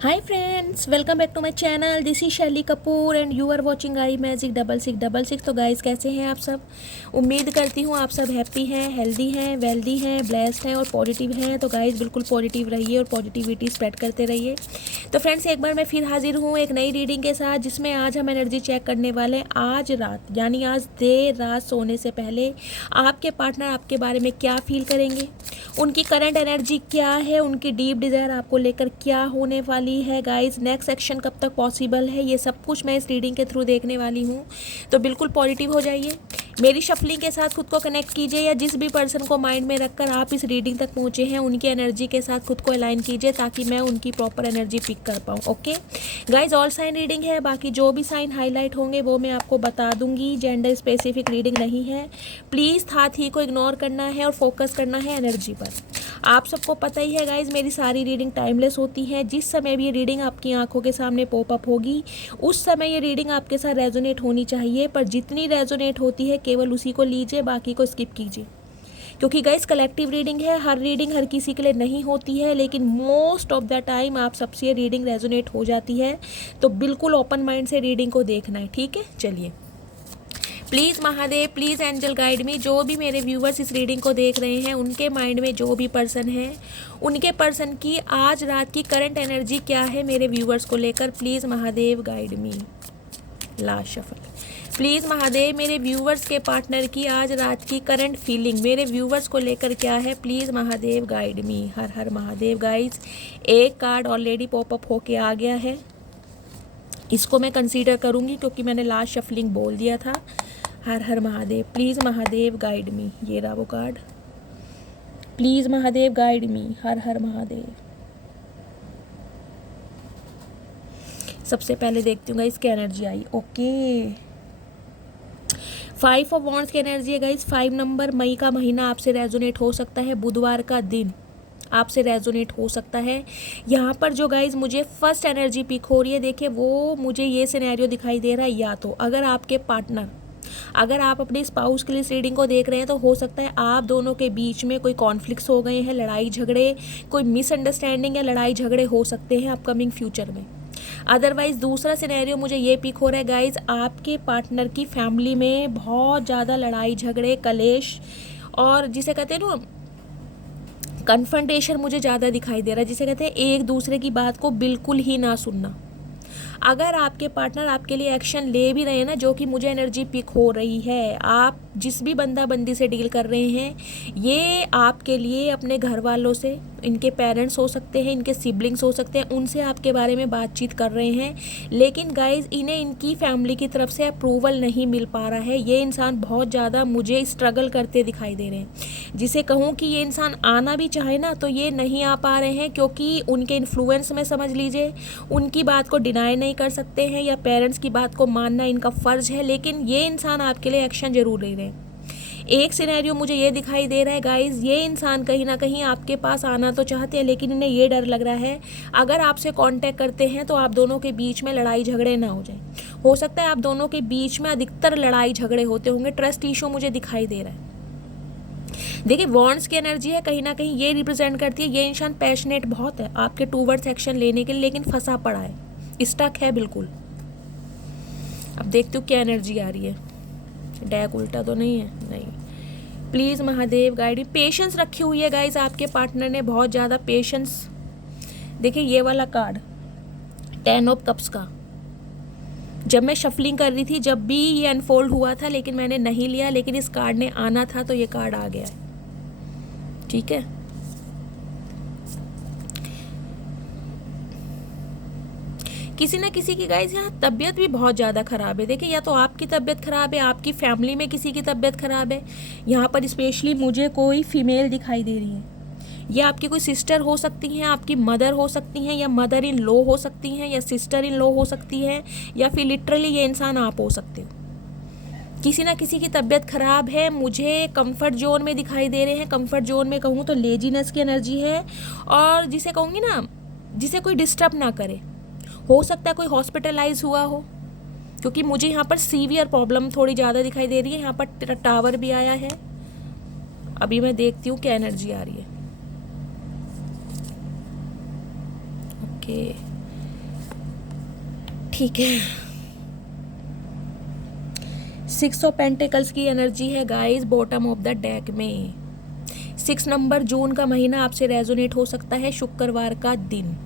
Hi friends, welcome back to my channel. This is Shaily Kapoor and you are watching I magic 6666। तो guys, कैसे हैं आप सब? उम्मीद करती हूँ आप सब हैप्पी हैं, हेल्दी हैं, वेल्दी हैं, ब्लेस्ड हैं और पॉजिटिव हैं। तो गाइस, बिल्कुल पॉजिटिव रहिए और पॉजिटिविटी स्प्रेड करते रहिए। तो फ्रेंड्स, एक बार मैं फिर हाजिर हूँ एक नई रीडिंग के साथ, जिसमें आज हम एनर्जी चेक करने वाले हैं। आज रात यानी आज देर रात सोने से पहले आपके पार्टनर आपके बारे में क्या फील करेंगे, उनकी करंट एनर्जी क्या है, उनकी डीप डिज़ायर आपको लेकर क्या होने वाली है। गाइस, नेक्स्ट एक्शन कब तक पॉसिबल है, ये सब कुछ मैं इस रीडिंग के थ्रू देखने वाली हूँ। तो बिल्कुल पॉजिटिव हो जाइए, मेरी शफलिंग के साथ खुद को कनेक्ट कीजिए, या जिस भी पर्सन को माइंड में रखकर आप इस रीडिंग तक पहुँचे हैं उनकी एनर्जी के साथ खुद को अलाइन कीजिए, ताकि मैं उनकी प्रॉपर एनर्जी पिक कर पाऊँ। Okay guys, all sign reading है, बाकी जो भी साइन हाईलाइट होंगे वो मैं आपको बता दूंगी। जेंडर स्पेसिफिक रीडिंग नहीं है, प्लीज़ था थी को इग्नोर करना है और फोकस करना है एनर्जी पर। आप सबको पता ही है गाइज, मेरी सारी रीडिंग टाइमलेस होती है। जिस समय भी ये रीडिंग आपकी आंखों के सामने पॉप अप होगी, उस समय ये रीडिंग आपके साथ रेजोनेट होनी चाहिए, पर जितनी रेजोनेट होती है केवल उसी को लीजिए, बाकी को स्किप कीजिए। क्योंकि गाइज, कलेक्टिव रीडिंग है, हर रीडिंग हर किसी के लिए नहीं होती है, लेकिन मोस्ट ऑफ द टाइम आप सबसे ये रीडिंग रेजोनेट हो जाती है। तो बिल्कुल ओपन माइंड से रीडिंग को देखना है, ठीक है? चलिए, please Mahadev, please angel guide me. जो भी मेरे व्यूवर्स इस रीडिंग को देख रहे हैं, उनके माइंड में जो भी पर्सन है, उनके पर्सन की आज रात की करंट एनर्जी क्या है मेरे व्यूवर्स को लेकर, please Mahadev guide me. Last shuffle. Please Mahadev, मेरे व्यूवर्स के पार्टनर की आज रात की करंट फीलिंग मेरे व्यूवर्स को लेकर क्या है, प्लीज़ महादेव गाइड मी। हर हर महादेव। गाइज, एक कार्ड ऑलरेडी पॉपअप होके आ गया है, इसको मैं कंसीडर करूँगी क्योंकि मैंने लास्ट शफलिंग बोल दिया था। हर हर Mahadev, please Mahadev guide me. ये रहा वो card, please Mahadev guide me. हर हर महादेव। सबसे पहले देखती हूँ इसकी एनर्जी आई। ओके, 5 ऑफ वॉन्ड्स की एनर्जी है गाइस। 5 नंबर, मई का महीना आपसे रेजोनेट हो सकता है, बुधवार का दिन आपसे रेजोनेट हो सकता है। यहाँ पर जो गाइज मुझे फर्स्ट एनर्जी पिक हो रही है, देखिए वो मुझे ये सिनेरियो दिखाई दे रहा है, या तो अगर आपके पार्टनर, अगर आप अपने स्पाउस के लिए इस रीडिंग को देख रहे हैं, तो हो सकता है आप दोनों के बीच में कोई कॉन्फ्लिक्ट्स हो गए हैं, लड़ाई झगड़े, कोई मिसअंडरस्टैंडिंग या लड़ाई झगड़े हो सकते हैं अपकमिंग फ्यूचर में। अदरवाइज दूसरा सिनेरियो मुझे ये पिक हो रहा है गाइज, आपके पार्टनर की फैमिली में बहुत ज़्यादा लड़ाई झगड़े, कलेश और जिसे कहते हैं ना कन्फ्रंटेशन मुझे ज़्यादा दिखाई दे रहा है, जिसे कहते हैं एक दूसरे की बात को बिल्कुल ही ना सुनना। अगर आपके पार्टनर आपके लिए एक्शन ले भी रहे हैं ना, जो कि मुझे एनर्जी पिक हो रही है, आप जिस भी बंदा बंदी से डील कर रहे हैं, ये आपके लिए अपने घर वालों से, इनके पेरेंट्स हो सकते हैं, इनके सिबलिंग्स हो सकते हैं, उनसे आपके बारे में बातचीत कर रहे हैं, लेकिन गाइज इन्हें इनकी फैमिली की तरफ से अप्रूवल नहीं मिल पा रहा है। ये इंसान बहुत ज़्यादा मुझे स्ट्रगल करते दिखाई दे रहे हैं। जिसे कहूँ कि ये इंसान आना भी चाहे ना तो ये नहीं आ पा रहे हैं, क्योंकि उनके इन्फ्लुएंस में समझ लीजिए, उनकी बात को डिनाई नहीं कर सकते हैं, या पेरेंट्स की बात को मानना इनका फ़र्ज़ है, लेकिन ये इंसान आपके लिए एक्शन ज़रूर ले रहे हैं। एक सिनेरियो मुझे ये दिखाई दे रहा है गाइज, ये इंसान कहीं ना कहीं आपके पास आना तो चाहते हैं, लेकिन इन्हें ये डर लग रहा है अगर आपसे कांटेक्ट करते हैं तो आप दोनों के बीच में लड़ाई झगड़े ना हो जाए। हो सकता है आप दोनों के बीच में अधिकतर लड़ाई झगड़े होते होंगे, ट्रस्ट इशू मुझे दिखाई दे रहा है। देखिए, वॉन्ड्स की एनर्जी है, कहीं ना कहीं ये रिप्रेजेंट करती है ये इंसान पैशनेट बहुत है आपके टूवर्ड्स एक्शन लेने के लिए, लेकिन फंसा पड़ा है, स्टक है बिल्कुल। अब देखते हो क्या एनर्जी आ रही है। डैक उल्टा तो नहीं है? नहीं। Please Mahadev guide. पेशेंस रखी हुई है गाइज, आपके पार्टनर ने बहुत ज़्यादा पेशेंस। देखिए ये वाला कार्ड 10 ऑफ कप्स का, जब मैं शफलिंग कर रही थी जब भी ये अनफोल्ड हुआ था, लेकिन मैंने नहीं लिया, लेकिन इस कार्ड ने आना था तो ये कार्ड आ गया है, ठीक है? किसी ना किसी की गाइज यहाँ तबीयत भी बहुत ज़्यादा ख़राब है। देखिए, या तो आपकी तबीयत ख़राब है, आपकी फैमिली में किसी की तबीयत ख़राब है। यहाँ पर स्पेशली मुझे कोई फीमेल दिखाई दे रही है, या आपकी कोई सिस्टर हो सकती हैं, आपकी मदर हो सकती हैं, या मदर इन लॉ हो सकती हैं, या सिस्टर इन लॉ हो सकती है, या फिर लिटरली ये इंसान आप हो सकते हो। किसी ना किसी की तबीयत ख़राब है, मुझे कंफर्ट जोन में दिखाई दे रहे हैं। कंफर्ट जोन में कहूँ तो लेजीनेस की एनर्जी है, और जिसे कहूँगी ना, जिसे कोई डिस्टर्ब ना करे। हो सकता है कोई हॉस्पिटलाइज हुआ हो, क्योंकि मुझे यहाँ पर सीवियर प्रॉब्लम थोड़ी ज़्यादा दिखाई दे रही है। यहाँ पर टावर भी आया है, अभी मैं देखती हूँ क्या एनर्जी आ रही है। ओके, ठीक है, 6 ऑफ पेंटिकल्स की एनर्जी है guys bottom of the deck में। 6 नंबर जून का महीना आपसे रेजोनेट हो सकता है, शुक्रवार का दिन।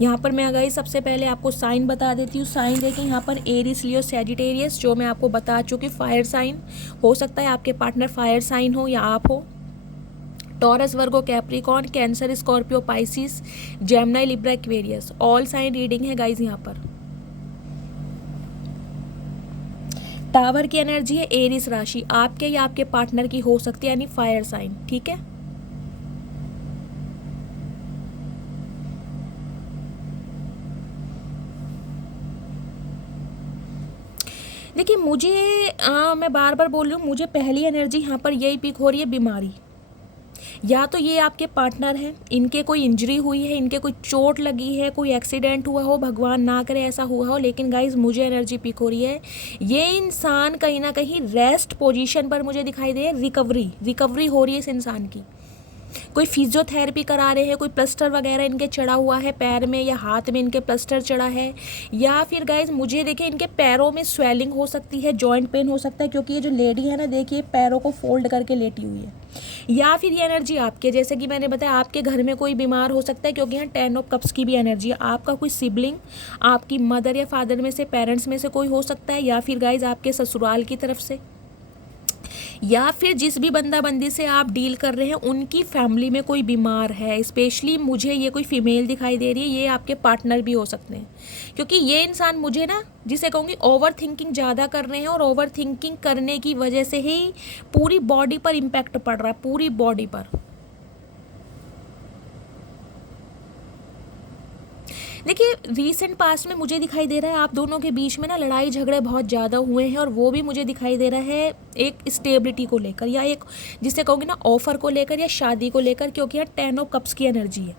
यहाँ पर मैं गाइस सबसे पहले आपको साइन बता देती हूँ। साइन देखें यहाँ पर एरिस, लियो, सैजिटेरियस, जो मैं आपको बता चुकी, फायर साइन हो सकता है, आपके पार्टनर फायर साइन हो या आप हो। Taurus, Virgo, Capricorn, Cancer, Scorpio, Pisces, Gemini, Libra, Aquarius, all sign reading है गाइस। यहाँ पर टावर की एनर्जी है एरिस राशि, आपके या आपके पार्टनर की हो सकती है, यानी फायर साइन। ठीक है, देखिए मुझे मैं बार बार बोल रही हूँ, मुझे पहली एनर्जी यहाँ पर यही पिक हो रही है, बीमारी। या तो ये आपके पार्टनर हैं, इनके कोई इंजरी हुई है, इनके कोई चोट लगी है, कोई एक्सीडेंट हुआ हो, भगवान ना करे ऐसा हुआ हो, लेकिन गाइज मुझे एनर्जी पिक हो रही है ये इंसान कहीं ना कहीं रेस्ट पोजीशन पर मुझे दिखाई दे, रिकवरी हो रही है इस इंसान की। कोई फिजियोथेरेपी करा रहे हैं, कोई प्लास्टर वगैरह इनके चढ़ा हुआ है पैर में या हाथ में, इनके प्लास्टर चढ़ा है। या फिर गाइज मुझे देखिए इनके पैरों में स्वेलिंग हो सकती है, जॉइंट पेन हो सकता है, क्योंकि ये जो लेडी है ना, देखिए पैरों को फोल्ड करके लेटी हुई है। या फिर ये एनर्जी आपके, जैसे कि मैंने बताया, आपके घर में कोई बीमार हो सकता है, क्योंकि यहाँ 10 ऑफ कप्स की भी एनर्जी है। आपका कोई सिबलिंग, आपकी मदर या फादर में से, पेरेंट्स में से कोई हो सकता है, या फिर गाइज आपके ससुराल की तरफ से, या फिर जिस भी बंदा बंदी से आप डील कर रहे हैं उनकी फैमिली में कोई बीमार है। स्पेशली मुझे ये कोई फीमेल दिखाई दे रही है, ये आपके पार्टनर भी हो सकते हैं, क्योंकि ये इंसान मुझे ना, जिसे कहूँगी ओवर थिंकिंग ज़्यादा कर रहे हैं, और ओवर थिंकिंग करने की वजह से ही पूरी बॉडी पर इम्पैक्ट पड़ रहा है, पूरी बॉडी पर। देखिए रीसेंट पास्ट में मुझे दिखाई दे रहा है आप दोनों के बीच में ना लड़ाई झगड़े बहुत ज़्यादा हुए हैं, और वो भी मुझे दिखाई दे रहा है एक स्टेबिलिटी को लेकर, या एक जिसे कहोगे ना ऑफर को लेकर, या शादी को लेकर, क्योंकि यहाँ 10 ऑफ कप्स की एनर्जी है।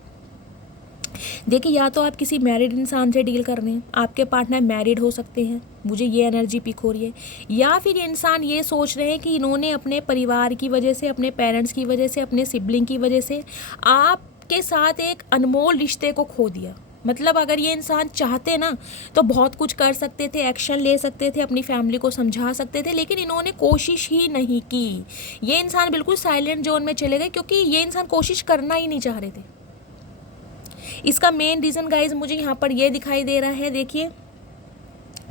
देखिए या तो आप किसी मैरिड इंसान से डील कर रहे हैं, आपके पार्टनर मैरिड हो सकते हैं, मुझे ये एनर्जी पिक हो रही है। या फिर ये इंसान ये सोच रहे हैं कि इन्होंने अपने परिवार की वजह से, अपने पेरेंट्स की वजह से, अपने सिबलिंग की वजह से आपके साथ एक अनमोल रिश्ते को खो दिया। मतलब अगर ये इंसान चाहते ना तो बहुत कुछ कर सकते थे, एक्शन ले सकते थे, अपनी फैमिली को समझा सकते थे, लेकिन इन्होंने कोशिश ही नहीं की। ये इंसान बिल्कुल साइलेंट जोन में चले गए, क्योंकि ये इंसान कोशिश करना ही नहीं चाह रहे थे। इसका मेन रीज़न गाइज मुझे यहाँ पर ये दिखाई दे रहा है, देखिए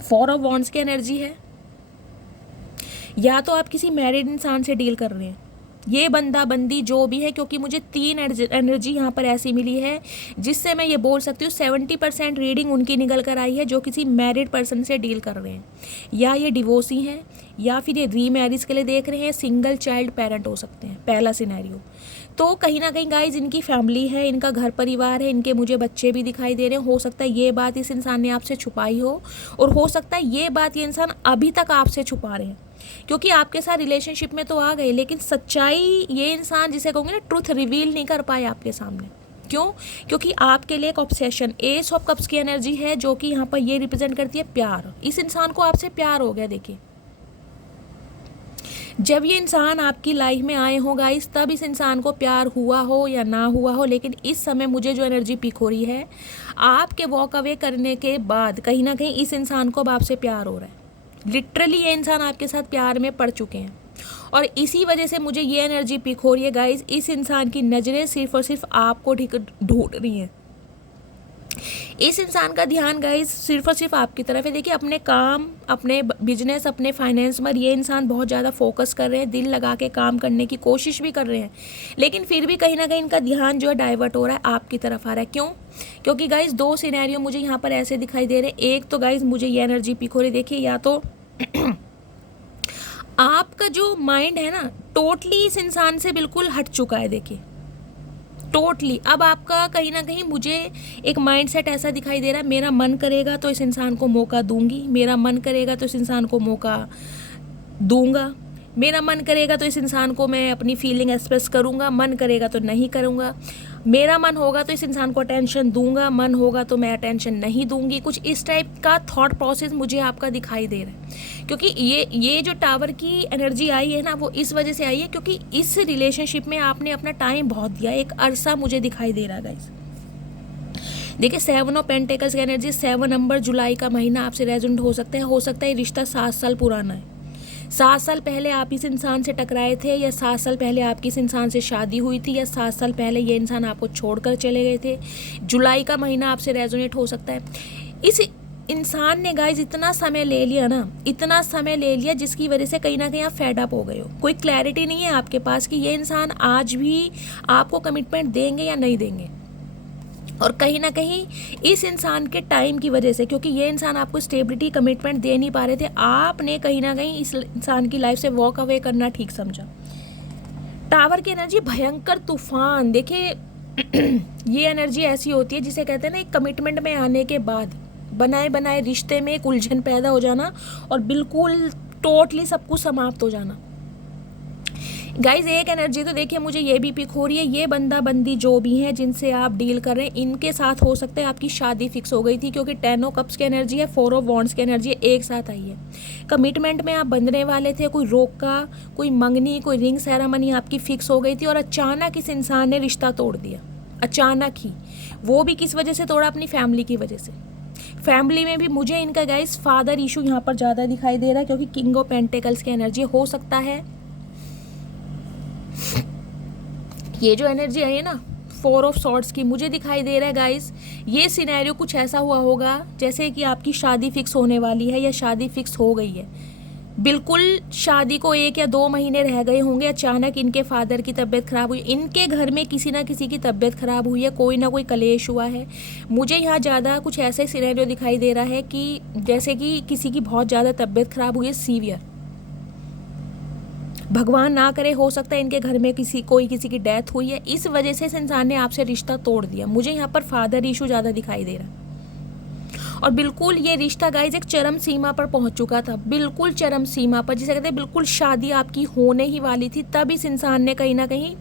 4 ऑफ वॉन्ड्स की एनर्जी है। या तो आप किसी मैरिड इंसान से डील कर रहे हैं, ये बंदा बंदी जो भी है, क्योंकि मुझे 3 एनर्जी यहाँ पर ऐसी मिली है जिससे मैं ये बोल सकती हूँ 70% रीडिंग उनकी निकल कर आई है जो किसी मैरिड पर्सन से डील कर रहे हैं, या ये डिवोर्सी हैं, या फिर ये रीमैरिज के लिए देख रहे हैं, सिंगल चाइल्ड पेरेंट हो सकते हैं, पहला सिनेरियो। तो कहीं ना कहीं गाइज इनकी फैमिली है, इनका घर परिवार है, इनके मुझे बच्चे भी दिखाई दे रहे हैं। हो सकता है ये बात इस इंसान ने आपसे छुपाई हो, और हो सकता है ये बात ये इंसान अभी तक आपसे छुपा रहे हैं, क्योंकि आपके साथ रिलेशनशिप में तो आ गए, लेकिन सच्चाई ये इंसान, जिसे कहूँगे ना, ट्रुथ रिवील नहीं कर पाए आपके सामने। क्यों? क्योंकि आपके लिए एक ऑब्सेशन, एस ऑफ कप्स की एनर्जी है, जो कि यहाँ पर ये रिप्रेजेंट करती है प्यार। इस इंसान को आपसे प्यार हो गया। देखिए जब ये इंसान आपकी लाइफ में आए हो गाइस, तब इस इंसान को प्यार हुआ हो या ना हुआ हो, लेकिन इस समय मुझे जो एनर्जी पिक हो रही है, आपके वॉक अवे करने के बाद कहीं ना कहीं इस इंसान को अब आपसे प्यार हो रहा है। लिटरली ये इंसान आपके साथ प्यार में पड़ चुके हैं, और इसी वजह से मुझे ये एनर्जी पिक हो रही है गाइस, इस इंसान की नज़रें सिर्फ और सिर्फ आपको ढूंढ रही हैं। इस इंसान का ध्यान गाइस सिर्फ और सिर्फ आपकी तरफ है। देखिए अपने काम, अपने बिजनेस, अपने फाइनेंस पर ये इंसान बहुत ज़्यादा फोकस कर रहे हैं, दिल लगा के काम करने की कोशिश भी कर रहे हैं, लेकिन फिर भी कहीं ना कहीं इनका ध्यान जो है डाइवर्ट हो रहा है, आपकी तरफ आ रहा है। क्यों? क्योंकि गाइस 2 सिनेरियो मुझे यहाँ पर ऐसे दिखाई दे रहे हैं। एक तो गाइस मुझे ये एनर्जी पिक हो रही, देखिए या तो आपका जो माइंड है ना, टोटली इस इंसान से बिल्कुल हट चुका है। देखिए टोटली अब आपका कहीं ना कहीं मुझे एक माइंडसेट ऐसा दिखाई दे रहा है, मेरा मन करेगा तो इस इंसान को मौका दूंगी, मेरा मन करेगा तो इस इंसान को मौका दूंगा, मेरा मन करेगा तो इस इंसान को मैं अपनी फीलिंग एक्सप्रेस करूंगा, मन करेगा तो नहीं करूंगा, मेरा मन होगा तो इस इंसान को अटेंशन दूंगा, मन होगा तो मैं अटेंशन नहीं दूंगी। कुछ इस टाइप का थॉट प्रोसेस मुझे आपका दिखाई दे रहा है, क्योंकि ये जो टावर की एनर्जी आई है ना, वो इस वजह से आई है क्योंकि इस रिलेशनशिप में आपने अपना टाइम बहुत दिया, एक अरसा मुझे दिखाई दे रहा है गाइस। देखिए 7 ऑफ पेंटिकल्स की एनर्जी, 7 नंबर, जुलाई का महीना आपसे रेजोनेट हो सकता है ये रिश्ता 7 साल पुराना है। 7 साल पहले आप इस इंसान से टकराए थे, या 7 साल पहले आपकी इस इंसान से शादी हुई थी, या 7 साल पहले ये इंसान आपको छोड़कर चले गए थे। जुलाई का महीना आपसे रेजोनेट हो सकता है। इस इंसान ने गाइज इतना समय ले लिया ना, इतना समय ले लिया जिसकी वजह से कहीं ना कहीं आप फेड अप हो गए हो। कोई क्लैरिटी नहीं है आपके पास कि ये इंसान आज भी आपको कमिटमेंट देंगे या नहीं देंगे। और कहीं ना कहीं इस इंसान के टाइम की वजह से, क्योंकि ये इंसान आपको स्टेबिलिटी कमिटमेंट दे नहीं पा रहे थे, आपने कहीं ना कहीं इस इंसान की लाइफ से वॉक अवे करना ठीक समझा। टावर की एनर्जी भयंकर तूफान। देखिए ये एनर्जी ऐसी होती है जिसे कहते हैं ना, एक कमिटमेंट में आने के बाद बनाए बनाए रिश्ते में एक उलझन पैदा हो जाना और बिल्कुल टोटली सब कुछ समाप्त हो जाना। गाइज एक एनर्जी तो देखिए मुझे ये भी पिक हो रही है, ये बंदा बंदी जो भी हैं जिनसे आप डील कर रहे हैं, इनके साथ हो सकता है आपकी शादी फिक्स हो गई थी, क्योंकि 10 ऑफ कप्स की एनर्जी है, 4 ऑफ वॉन्ड्स की एनर्जी है, एक साथ आई है। कमिटमेंट में आप बंधने वाले थे, कोई रोका, कोई मंगनी, कोई रिंग सेरेमनी आपकी फिक्स हो गई थी, और अचानक इस इंसान ने रिश्ता तोड़ दिया। अचानक ही, वो भी किस वजह से तोड़ा? अपनी फैमिली की वजह से। फैमिली में भी मुझे इनका गाइस फादर इशू यहाँ पर ज़्यादा दिखाई दे रहा है, क्योंकि किंग ऑफ पेंटिकल्स की एनर्जी हो सकता है। ये जो एनर्जी आई है ना 4 ऑफ सॉर्ड्स की, मुझे दिखाई दे रहा है गाइस ये सिनेरियो कुछ ऐसा हुआ होगा जैसे कि आपकी शादी फिक्स होने वाली है या शादी फिक्स हो गई है। बिल्कुल शादी को 1 या 2 महीने रह गए होंगे, अचानक इनके फादर की तबीयत ख़राब हुई, इनके घर में किसी ना किसी की तबीयत ख़राब हुई है, कोई ना कोई कलेश हुआ है। मुझे यहाँ ज़्यादा कुछ ऐसे सिनेरियो दिखाई दे रहा है कि जैसे कि किसी की बहुत ज़्यादा तबीयत ख़राब हुई है, सीवियर, भगवान ना करे, हो सकता है इनके घर में किसी की डेथ हुई है, इस वजह से इस इंसान ने आपसे रिश्ता तोड़ दिया। मुझे यहाँ पर फादर इशू ज़्यादा दिखाई दे रहा है। और बिल्कुल ये रिश्ता गाइज एक चरम सीमा पर पहुंच चुका था, बिल्कुल चरम सीमा पर, जिसे कहते हैं बिल्कुल शादी आपकी होने ही वाली थी, तब इस इंसान ने कहीं ना कहीं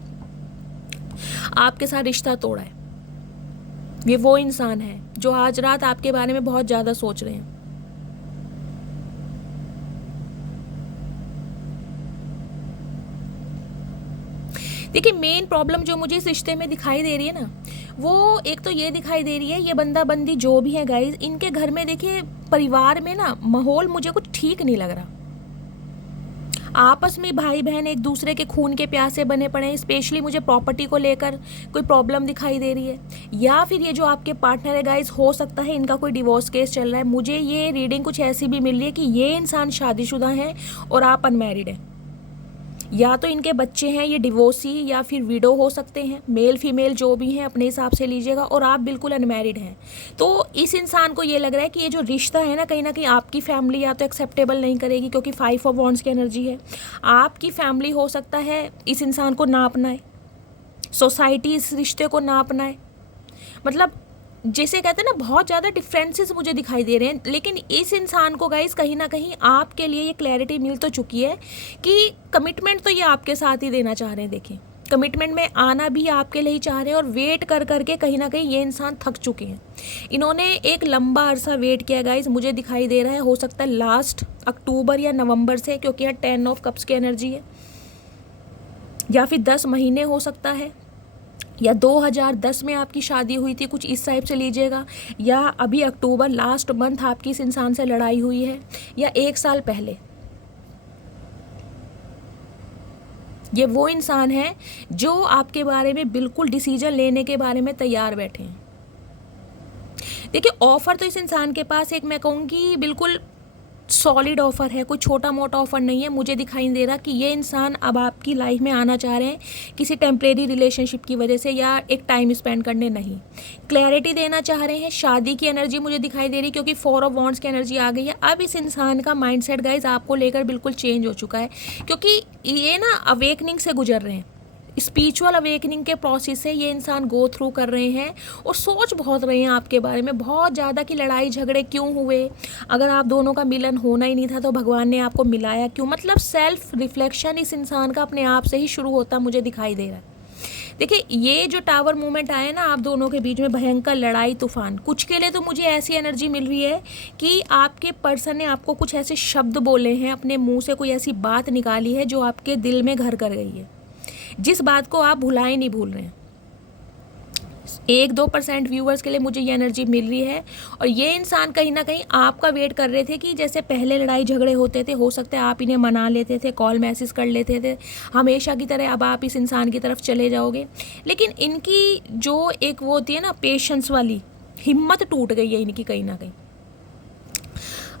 आपके साथ रिश्ता तोड़ा है। ये वो इंसान है जो आज रात आपके बारे में बहुत ज़्यादा सोच रहे हैं। देखिए मेन प्रॉब्लम जो मुझे इस रिश्ते में दिखाई दे रही है ना, वो एक तो ये दिखाई दे रही है, ये बंदा बंदी जो भी है गाइज, इनके घर में देखिए परिवार में ना माहौल मुझे कुछ ठीक नहीं लग रहा। आपस में भाई बहन एक दूसरे के खून के प्यासे बने पड़े हैं, स्पेशली मुझे प्रॉपर्टी को लेकर कोई प्रॉब्लम दिखाई दे रही है। या फिर ये जो आपके पार्टनर है गाइज, हो सकता है इनका कोई डिवोर्स केस चल रहा है। मुझे ये रीडिंग कुछ ऐसी भी मिल रही है कि ये इंसान शादीशुदा है और आप अनमैरिड हैं, या तो इनके बच्चे हैं, ये डिवोर्सी या फिर विडो हो सकते हैं, मेल फीमेल जो भी हैं अपने हिसाब से लीजिएगा, और आप बिल्कुल अनमैरिड हैं। तो इस इंसान को ये लग रहा है कि ये जो रिश्ता है ना, कहीं ना कहीं आपकी फैमिली या तो एक्सेप्टेबल नहीं करेगी, क्योंकि 5 ऑफ वॉन्ड्स की एनर्जी है। आपकी फैमिली हो सकता है इस इंसान को ना अपनाए, सोसाइटी इस रिश्ते को ना अपनाए, मतलब जैसे कहते हैं ना बहुत ज़्यादा डिफरेंसेस मुझे दिखाई दे रहे हैं। लेकिन इस इंसान को गाइस कहीं ना कहीं आपके लिए ये क्लैरिटी मिल तो चुकी है कि कमिटमेंट तो ये आपके साथ ही देना चाह रहे हैं। देखिए कमिटमेंट में आना भी आपके लिए ही चाह रहे हैं, और वेट कर करके कहीं ना कहीं ये इंसान थक चुके हैं। इन्होंने एक लंबा अरसा वेट किया गाइस, मुझे दिखाई दे रहा है हो सकता है लास्ट अक्टूबर या नवंबर से, क्योंकि यहाँ 10 ऑफ कप्स की एनर्जी है, या फिर 10 महीने हो सकता है, या 2010 में आपकी शादी हुई थी, कुछ इस टाइप से लीजिएगा, या अभी अक्टूबर लास्ट मंथ आपकी इस इंसान से लड़ाई हुई है, या 1 साल पहले। ये वो इंसान है जो आपके बारे में बिल्कुल डिसीजन लेने के बारे में तैयार बैठे हैं। देखिए ऑफर तो इस इंसान के पास एक मैं कहूँगी बिल्कुल सॉलिड ऑफर है, कोई छोटा मोटा ऑफर नहीं है। मुझे दिखाई दे रहा कि ये इंसान अब आपकी लाइफ में आना चाह रहे हैं किसी टेम्परेरी रिलेशनशिप की वजह से, या एक टाइम स्पेंड करने नहीं, क्लैरिटी देना चाह रहे हैं। शादी की एनर्जी मुझे दिखाई दे रही, क्योंकि 4 ऑफ वॉन्ड्स की एनर्जी आ गई है। अब इस इंसान का माइंडसेट गाइज आपको लेकर बिल्कुल चेंज हो चुका है, क्योंकि ये ना अवेकनिंग से गुजर रहे हैं, स्पिरिचुअल अवेकनिंग के प्रोसेस से ये इंसान गो थ्रू कर रहे हैं, और सोच बहुत रहे हैं आपके बारे में बहुत ज़्यादा कि लड़ाई झगड़े क्यों हुए, अगर आप दोनों का मिलन होना ही नहीं था तो भगवान ने आपको मिलाया क्यों। मतलब सेल्फ रिफ्लेक्शन इस इंसान का अपने आप से ही शुरू होता मुझे दिखाई दे रहा है। देखिए ये जो टावर मूवमेंट आया ना आप दोनों के बीच में, भयंकर लड़ाई तूफान, कुछ के लिए तो मुझे ऐसी एनर्जी मिल रही है कि आपके पर्सन ने आपको कुछ ऐसे शब्द बोले हैं, अपने मुंह से कोई ऐसी बात निकाली है जो आपके दिल में घर कर गई है, जिस बात को आप भुलाए नहीं भूल रहे हैं। 1-2% व्यूवर्स के लिए मुझे ये एनर्जी मिल रही है। और ये इंसान कहीं ना कहीं आपका वेट कर रहे थे कि जैसे पहले लड़ाई झगड़े होते थे, हो सकता है आप इन्हें मना लेते थे, कॉल मैसेज कर लेते थे हमेशा की तरह, अब आप इस इंसान की तरफ चले जाओगे। लेकिन इनकी जो एक वो होती है ना पेशेंस वाली, हिम्मत टूट गई है इनकी कहीं ना कहीं।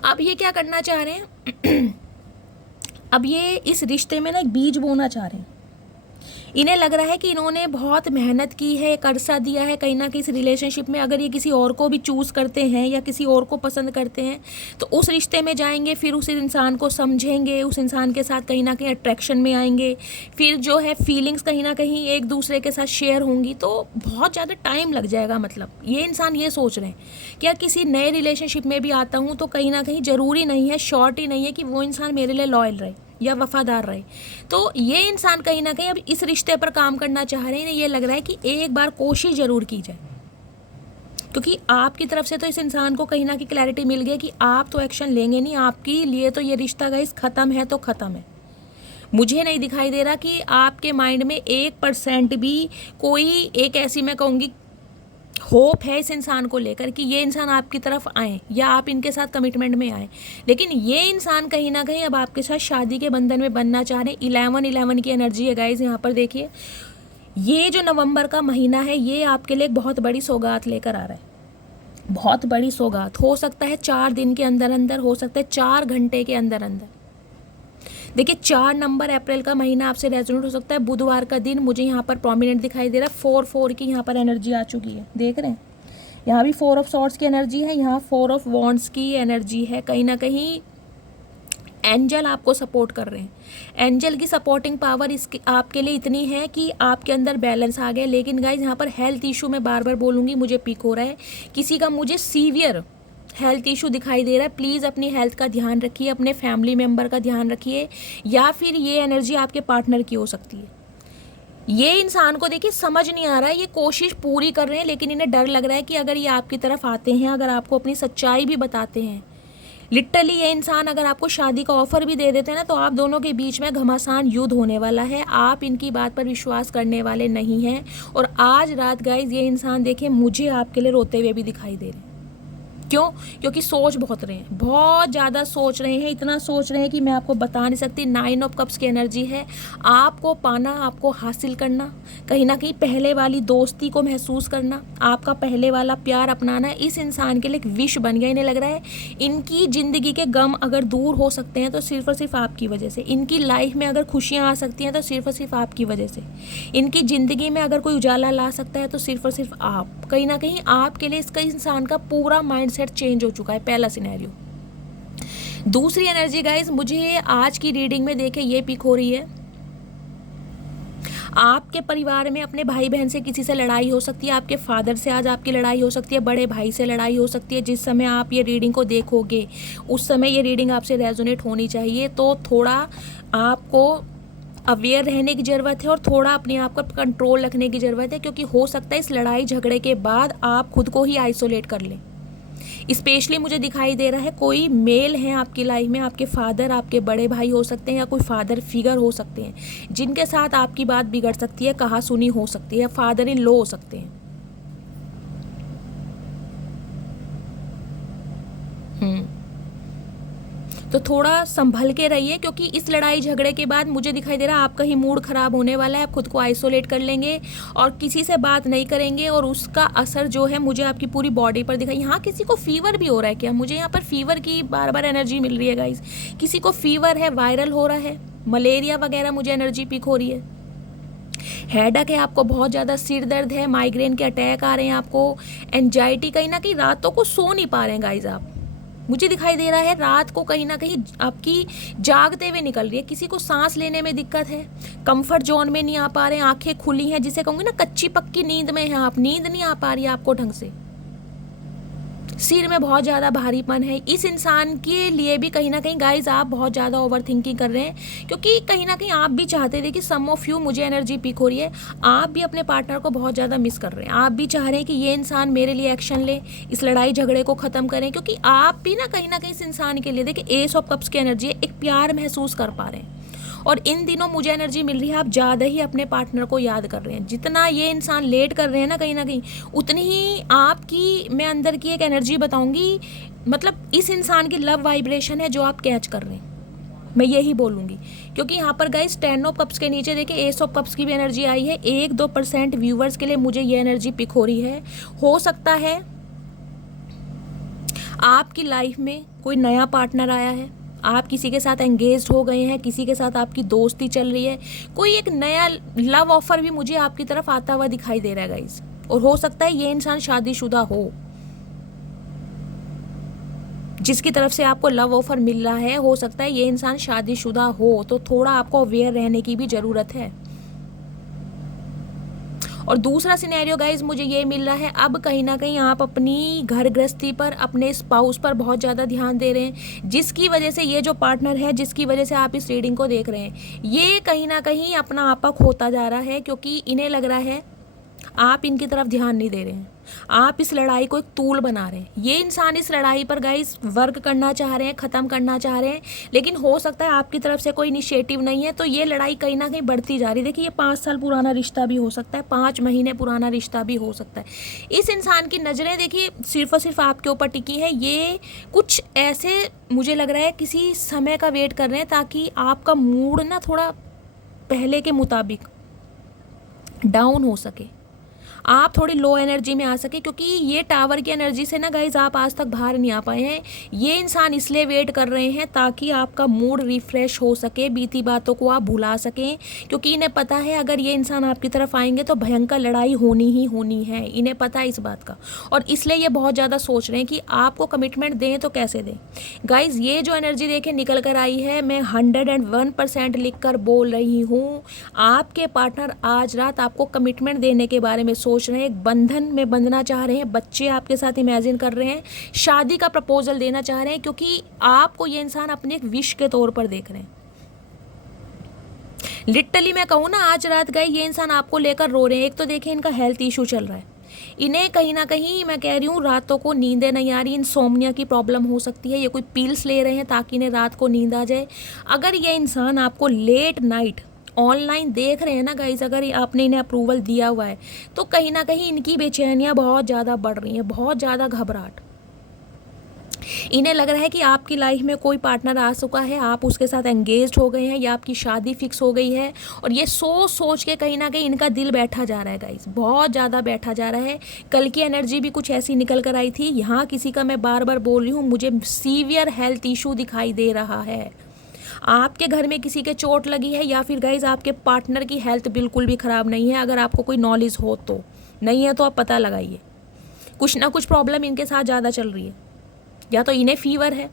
अब ये क्या करना चाह रहे हैं अब ये इस रिश्ते में ना एक बीज बोना चाह रहे हैं। इन्हें लग रहा है कि इन्होंने बहुत मेहनत की है, एक अरसा दिया है कहीं ना कहीं इस रिलेशनशिप में। अगर ये किसी और को भी चूज़ करते हैं या किसी और को पसंद करते हैं तो उस रिश्ते में जाएंगे, फिर उस इंसान को समझेंगे, उस इंसान के साथ कहीं ना कहीं अट्रैक्शन में आएंगे, फिर जो है फीलिंग्स कहीं ना कहीं एक दूसरे के साथ शेयर होंगी, तो बहुत ज़्यादा टाइम लग जाएगा। मतलब ये इंसान ये सोच रहे हैं कि यार किसी नए रिलेशनशिप में भी आता हूँ तो कहीं ना कहीं ज़रूरी नहीं है, शॉर्ट ही नहीं है कि वो इंसान मेरे लिए लॉयल रहे या वफादार रहे। तो ये इंसान कहीं ना कहीं अब इस रिश्ते पर काम करना चाह रहे हैं। इन्हें ये लग रहा है कि एक बार कोशिश ज़रूर की जाए, क्योंकि आपकी तरफ से तो इस इंसान को कहीं ना कहीं क्लैरिटी मिल गई कि आप तो एक्शन लेंगे नहीं, आपके लिए तो ये रिश्ता गाइस ख़त्म है तो ख़त्म है। मुझे नहीं दिखाई दे रहा कि आपके माइंड में 1% भी कोई एक ऐसी, मैं कहूँगी, होप है इस इंसान को लेकर कि ये इंसान आपकी तरफ आए या आप इनके साथ कमिटमेंट में आए। लेकिन ये इंसान कहीं ना कहीं अब आपके साथ शादी के बंधन में बनना चाह रहे हैं। 11-11 की एनर्जी है गाइज यहाँ पर। देखिए ये जो नवंबर का महीना है ये आपके लिए एक बहुत बड़ी सौगात लेकर आ रहा है। बहुत बड़ी सौगात, हो सकता है 4 दिन के अंदर अंदर, हो सकता है 4 घंटे के अंदर अंदर। देखिए 4 नंबर अप्रैल का महीना आपसे रेजोनेट हो सकता है। बुधवार का दिन मुझे यहाँ पर प्रोमिनेंट दिखाई दे रहा है। 4 की यहाँ पर एनर्जी आ चुकी है, देख रहे हैं। यहाँ भी 4 ऑफ सॉर्ड्स की एनर्जी है, यहाँ 4 ऑफ वॉन्ड्स की एनर्जी है। कहीं ना कहीं एंजल आपको सपोर्ट कर रहे हैं। एंजल की सपोर्टिंग पावर इसकी आपके लिए इतनी है कि आपके अंदर बैलेंस आ गया। लेकिन गाइज यहाँ पर हेल्थ इशू में बार बार बोलूँगी, मुझे पिक हो रहा है किसी का, मुझे सीवियर हेल्थ इशू दिखाई दे रहा है। प्लीज़ अपनी हेल्थ का ध्यान रखिए, अपने फैमिली मेम्बर का ध्यान रखिए, या फिर ये एनर्जी आपके पार्टनर की हो सकती है। ये इंसान को देखिए समझ नहीं आ रहा है, ये कोशिश पूरी कर रहे हैं लेकिन इन्हें डर लग रहा है कि अगर ये आपकी तरफ आते हैं, अगर आपको अपनी सच्चाई भी बताते हैं, लिटरली ये इंसान अगर आपको शादी का ऑफर भी दे देते हैं ना, तो आप दोनों के बीच में घमासान युद्ध होने वाला है। आप इनकी बात पर विश्वास करने वाले नहीं हैं। और आज रात गाइज ये इंसान देखिए मुझे आपके लिए रोते हुए भी दिखाई दे रहे हैं। क्यों? क्योंकि सोच बहुत रहे हैं, बहुत ज़्यादा सोच रहे हैं, इतना सोच रहे हैं कि मैं आपको बता नहीं सकती। 9 ऑफ कप्स की एनर्जी है। आपको पाना, आपको हासिल करना, कहीं ना कहीं पहले वाली दोस्ती को महसूस करना, आपका पहले वाला प्यार अपनाना इस इंसान के लिए एक विश बन गया। इन्हें लग रहा है इनकी ज़िंदगी के गम अगर दूर हो सकते हैं तो सिर्फ और सिर्फ आपकी वजह से। इनकी लाइफ में अगर खुशियाँ आ सकती हैं तो सिर्फ और सिर्फ आपकी वजह से। इनकी ज़िंदगी में अगर कोई उजाला ला सकता है तो सिर्फ और सिर्फ आप। कहीं ना कहीं आपके लिए इसका इंसान का पूरा माइंड सेट चेंज हो चुका है, पहला सिनेरियो। दूसरी एनर्जी गाइज मुझे आज की रीडिंग में देखे ये पिक हो रही है, आपके परिवार में अपने भाई बहन से किसी से लड़ाई हो सकती है। आपके फादर से आज आपकी लड़ाई हो सकती है, बड़े भाई से लड़ाई हो सकती है। जिस समय आप ये रीडिंग को देखोगे उस समय ये रीडिंग आपसे रेजोनेट होनी चाहिए। तो थोड़ा आपको अवेयर रहने की ज़रूरत है और थोड़ा अपने आप को कंट्रोल रखने की ज़रूरत है, क्योंकि हो सकता है इस लड़ाई झगड़े के बाद आप खुद को ही आइसोलेट कर लें। स्पेशली मुझे दिखाई दे रहा है कोई मेल है आपकी लाइफ में, आपके फादर, आपके बड़े भाई हो सकते हैं या कोई फादर फिगर हो सकते हैं जिनके साथ आपकी बात बिगड़ सकती है, कहा सुनी हो सकती है, फादर इन लॉ हो सकते हैं। तो थोड़ा संभल के रहिए, क्योंकि इस लड़ाई झगड़े के बाद मुझे दिखाई दे रहा है आपका ही मूड ख़राब होने वाला है। आप खुद को आइसोलेट कर लेंगे और किसी से बात नहीं करेंगे और उसका असर जो है मुझे आपकी पूरी बॉडी पर दिखाई। यहाँ किसी को फीवर भी हो रहा है क्या? मुझे यहाँ पर फीवर की बार बार एनर्जी मिल रही है गाइज। किसी को फीवर है, वायरल हो रहा है, मलेरिया वगैरह मुझे एनर्जी पिक हो रही है। हेडेक है आपको, बहुत ज़्यादा सिर दर्द है, माइग्रेन के अटैक आ रहे हैं आपको, एंजाइटी, कहीं ना कहीं रातों को सो नहीं पा रहे हैं गाइज आप। मुझे दिखाई दे रहा है रात को कहीं ना कहीं आपकी जागते हुए निकल रही है। किसी को सांस लेने में दिक्कत है, कंफर्ट जोन में नहीं आ पा रहे हैं, आंखें खुली हैं, जिसे कहूँगी ना कच्ची पक्की नींद में हैं आप, नींद नहीं आ पा रही है आपको ढंग से। सिर में बहुत ज़्यादा भारीपन है। इस इंसान के लिए भी कहीं ना कहीं गाइज आप बहुत ज़्यादा ओवर थिंकिंग कर रहे हैं, क्योंकि कहीं ना कहीं आप भी चाहते थे कि सम ऑफ यू, मुझे एनर्जी पिक हो रही है, आप भी अपने पार्टनर को बहुत ज़्यादा मिस कर रहे हैं। आप भी चाह रहे हैं कि ये इंसान मेरे लिए एक्शन ले, इस लड़ाई झगड़े को ख़त्म करें, क्योंकि आप भी ना कहीं इस इंसान के लिए, देखिए एस ऑफ कप्स की एनर्जी है, एक प्यार महसूस कर पा रहे हैं और इन दिनों मुझे एनर्जी मिल रही है आप ज़्यादा ही अपने पार्टनर को याद कर रहे हैं। जितना ये इंसान लेट कर रहे हैं ना कहीं उतनी ही आपकी मैं अंदर की एक एनर्जी बताऊंगी, मतलब इस इंसान की लव वाइब्रेशन है जो आप कैच कर रहे हैं, मैं यही बोलूँगी। क्योंकि यहाँ पर गाइस 10 ऑफ कप्स के नीचे देखिए एस ऑफ कप्स की भी एनर्जी आई है। 1-2% व्यूवर्स के लिए मुझे ये एनर्जी पिक हो रही है। हो सकता है आपकी लाइफ में कोई नया पार्टनर आया है, आप किसी के साथ एंगेज्ड हो गए हैं, किसी के साथ आपकी दोस्ती चल रही है, कोई एक नया लव ऑफर भी मुझे आपकी तरफ आता हुआ दिखाई दे रहा है गाइस। और हो सकता है ये इंसान शादीशुदा हो, जिसकी तरफ से आपको लव ऑफर मिल रहा है, हो सकता है ये इंसान शादीशुदा हो। तो थोड़ा आपको अवेयर रहने की भी ज़रूरत है। और दूसरा सिनेरियो गाइज मुझे ये मिल रहा है, अब कहीं ना कहीं आप अपनी घर गृहस्थी पर, अपने स्पाउस पर बहुत ज़्यादा ध्यान दे रहे हैं, जिसकी वजह से ये जो पार्टनर है, जिसकी वजह से आप इस रीडिंग को देख रहे हैं, ये कहीं ना कहीं अपना आपा खोता जा रहा है। क्योंकि इन्हें लग रहा है आप इनकी तरफ ध्यान नहीं दे रहे हैं, आप इस लड़ाई को एक टूल बना रहे हैं। ये इंसान इस लड़ाई पर गाइस वर्क करना चाह रहे हैं, ख़त्म करना चाह रहे हैं, लेकिन हो सकता है आपकी तरफ से कोई इनिशिएटिव नहीं है। तो ये लड़ाई कहीं ना कहीं बढ़ती जा रही है। देखिए ये 5 साल पुराना रिश्ता भी हो सकता है, 5 महीने पुराना रिश्ता भी हो सकता है। इस इंसान की नज़रें देखिए सिर्फ और सिर्फ आपके ऊपर टिकी है। ये कुछ ऐसे मुझे लग रहा है किसी समय का वेट कर रहे हैं ताकि आपका मूड ना थोड़ा पहले के मुताबिक डाउन हो सके, आप थोड़ी लो एनर्जी में आ सके। क्योंकि ये टावर की एनर्जी से ना गाइज आप आज तक बाहर नहीं आ पाए हैं। ये इंसान इसलिए वेट कर रहे हैं ताकि आपका मूड रिफ्रेश हो सके, बीती बातों को आप भुला सकें। क्योंकि इन्हें पता है अगर ये इंसान आपकी तरफ आएंगे तो भयंकर लड़ाई होनी ही होनी है, इन्हें पता है इस बात का। और इसलिए ये बहुत ज़्यादा सोच रहे हैं कि आपको कमिटमेंट दें तो कैसे दें। गाइज ये जो एनर्जी देखें निकल कर आई है, मैं 101% लिख कर बोल रही हूँ, आपके पार्टनर आज रात आपको कमिटमेंट देने के बारे में सोच रहे हैं, एक बंधन में बंधना चाह रहे हैं, बच्चे आपके साथ इमेजिन कर रहे हैं, शादी का प्रपोजल देना चाह रहे हैं। क्योंकि आपको ये इंसान अपने एक विश के तौर पर देख रहे हैं। लिटरली मैं कहूँ ना, आज रात गए ये इंसान आपको लेकर रो रहे हैं। एक तो देखिए इनका हेल्थ इशू चल रहा है, इन्हें कहीं ना कहीं मैं कह रही हूँ रातों को नींदें नहीं आ रही, इंसोम्निया की प्रॉब्लम हो सकती है। ये कोई पिल्स ले रहे हैं ताकि इन्हें रात को नींद आ जाए। अगर ये इंसान आपको लेट नाइट ऑनलाइन देख रहे हैं ना गाइज, अगर आपने इन्हें अप्रूवल दिया हुआ है, तो कहीं ना कहीं इनकी बेचैनियाँ बहुत ज़्यादा बढ़ रही हैं, बहुत ज़्यादा घबराहट। इन्हें लग रहा है कि आपकी लाइफ में कोई पार्टनर आ चुका है, आप उसके साथ एंगेज्ड हो गए हैं या आपकी शादी फिक्स हो गई है। और ये सोच सोच के कहीं ना कहीं इनका दिल बैठा जा रहा है गाइज, बहुत ज़्यादा बैठा जा रहा है। कल की एनर्जी भी कुछ ऐसी निकल कर आई थी। यहाँ किसी का मैं बार बार बोल रही हूँ, मुझे सीवियर हेल्थ इशू दिखाई दे रहा है। आपके घर में किसी के चोट लगी है या फिर गाइज आपके पार्टनर की हेल्थ बिल्कुल भी ख़राब नहीं है। अगर आपको कोई नॉलेज हो तो, नहीं है तो आप पता लगाइए। कुछ ना कुछ प्रॉब्लम इनके साथ ज़्यादा चल रही है, या तो इन्हें फीवर है,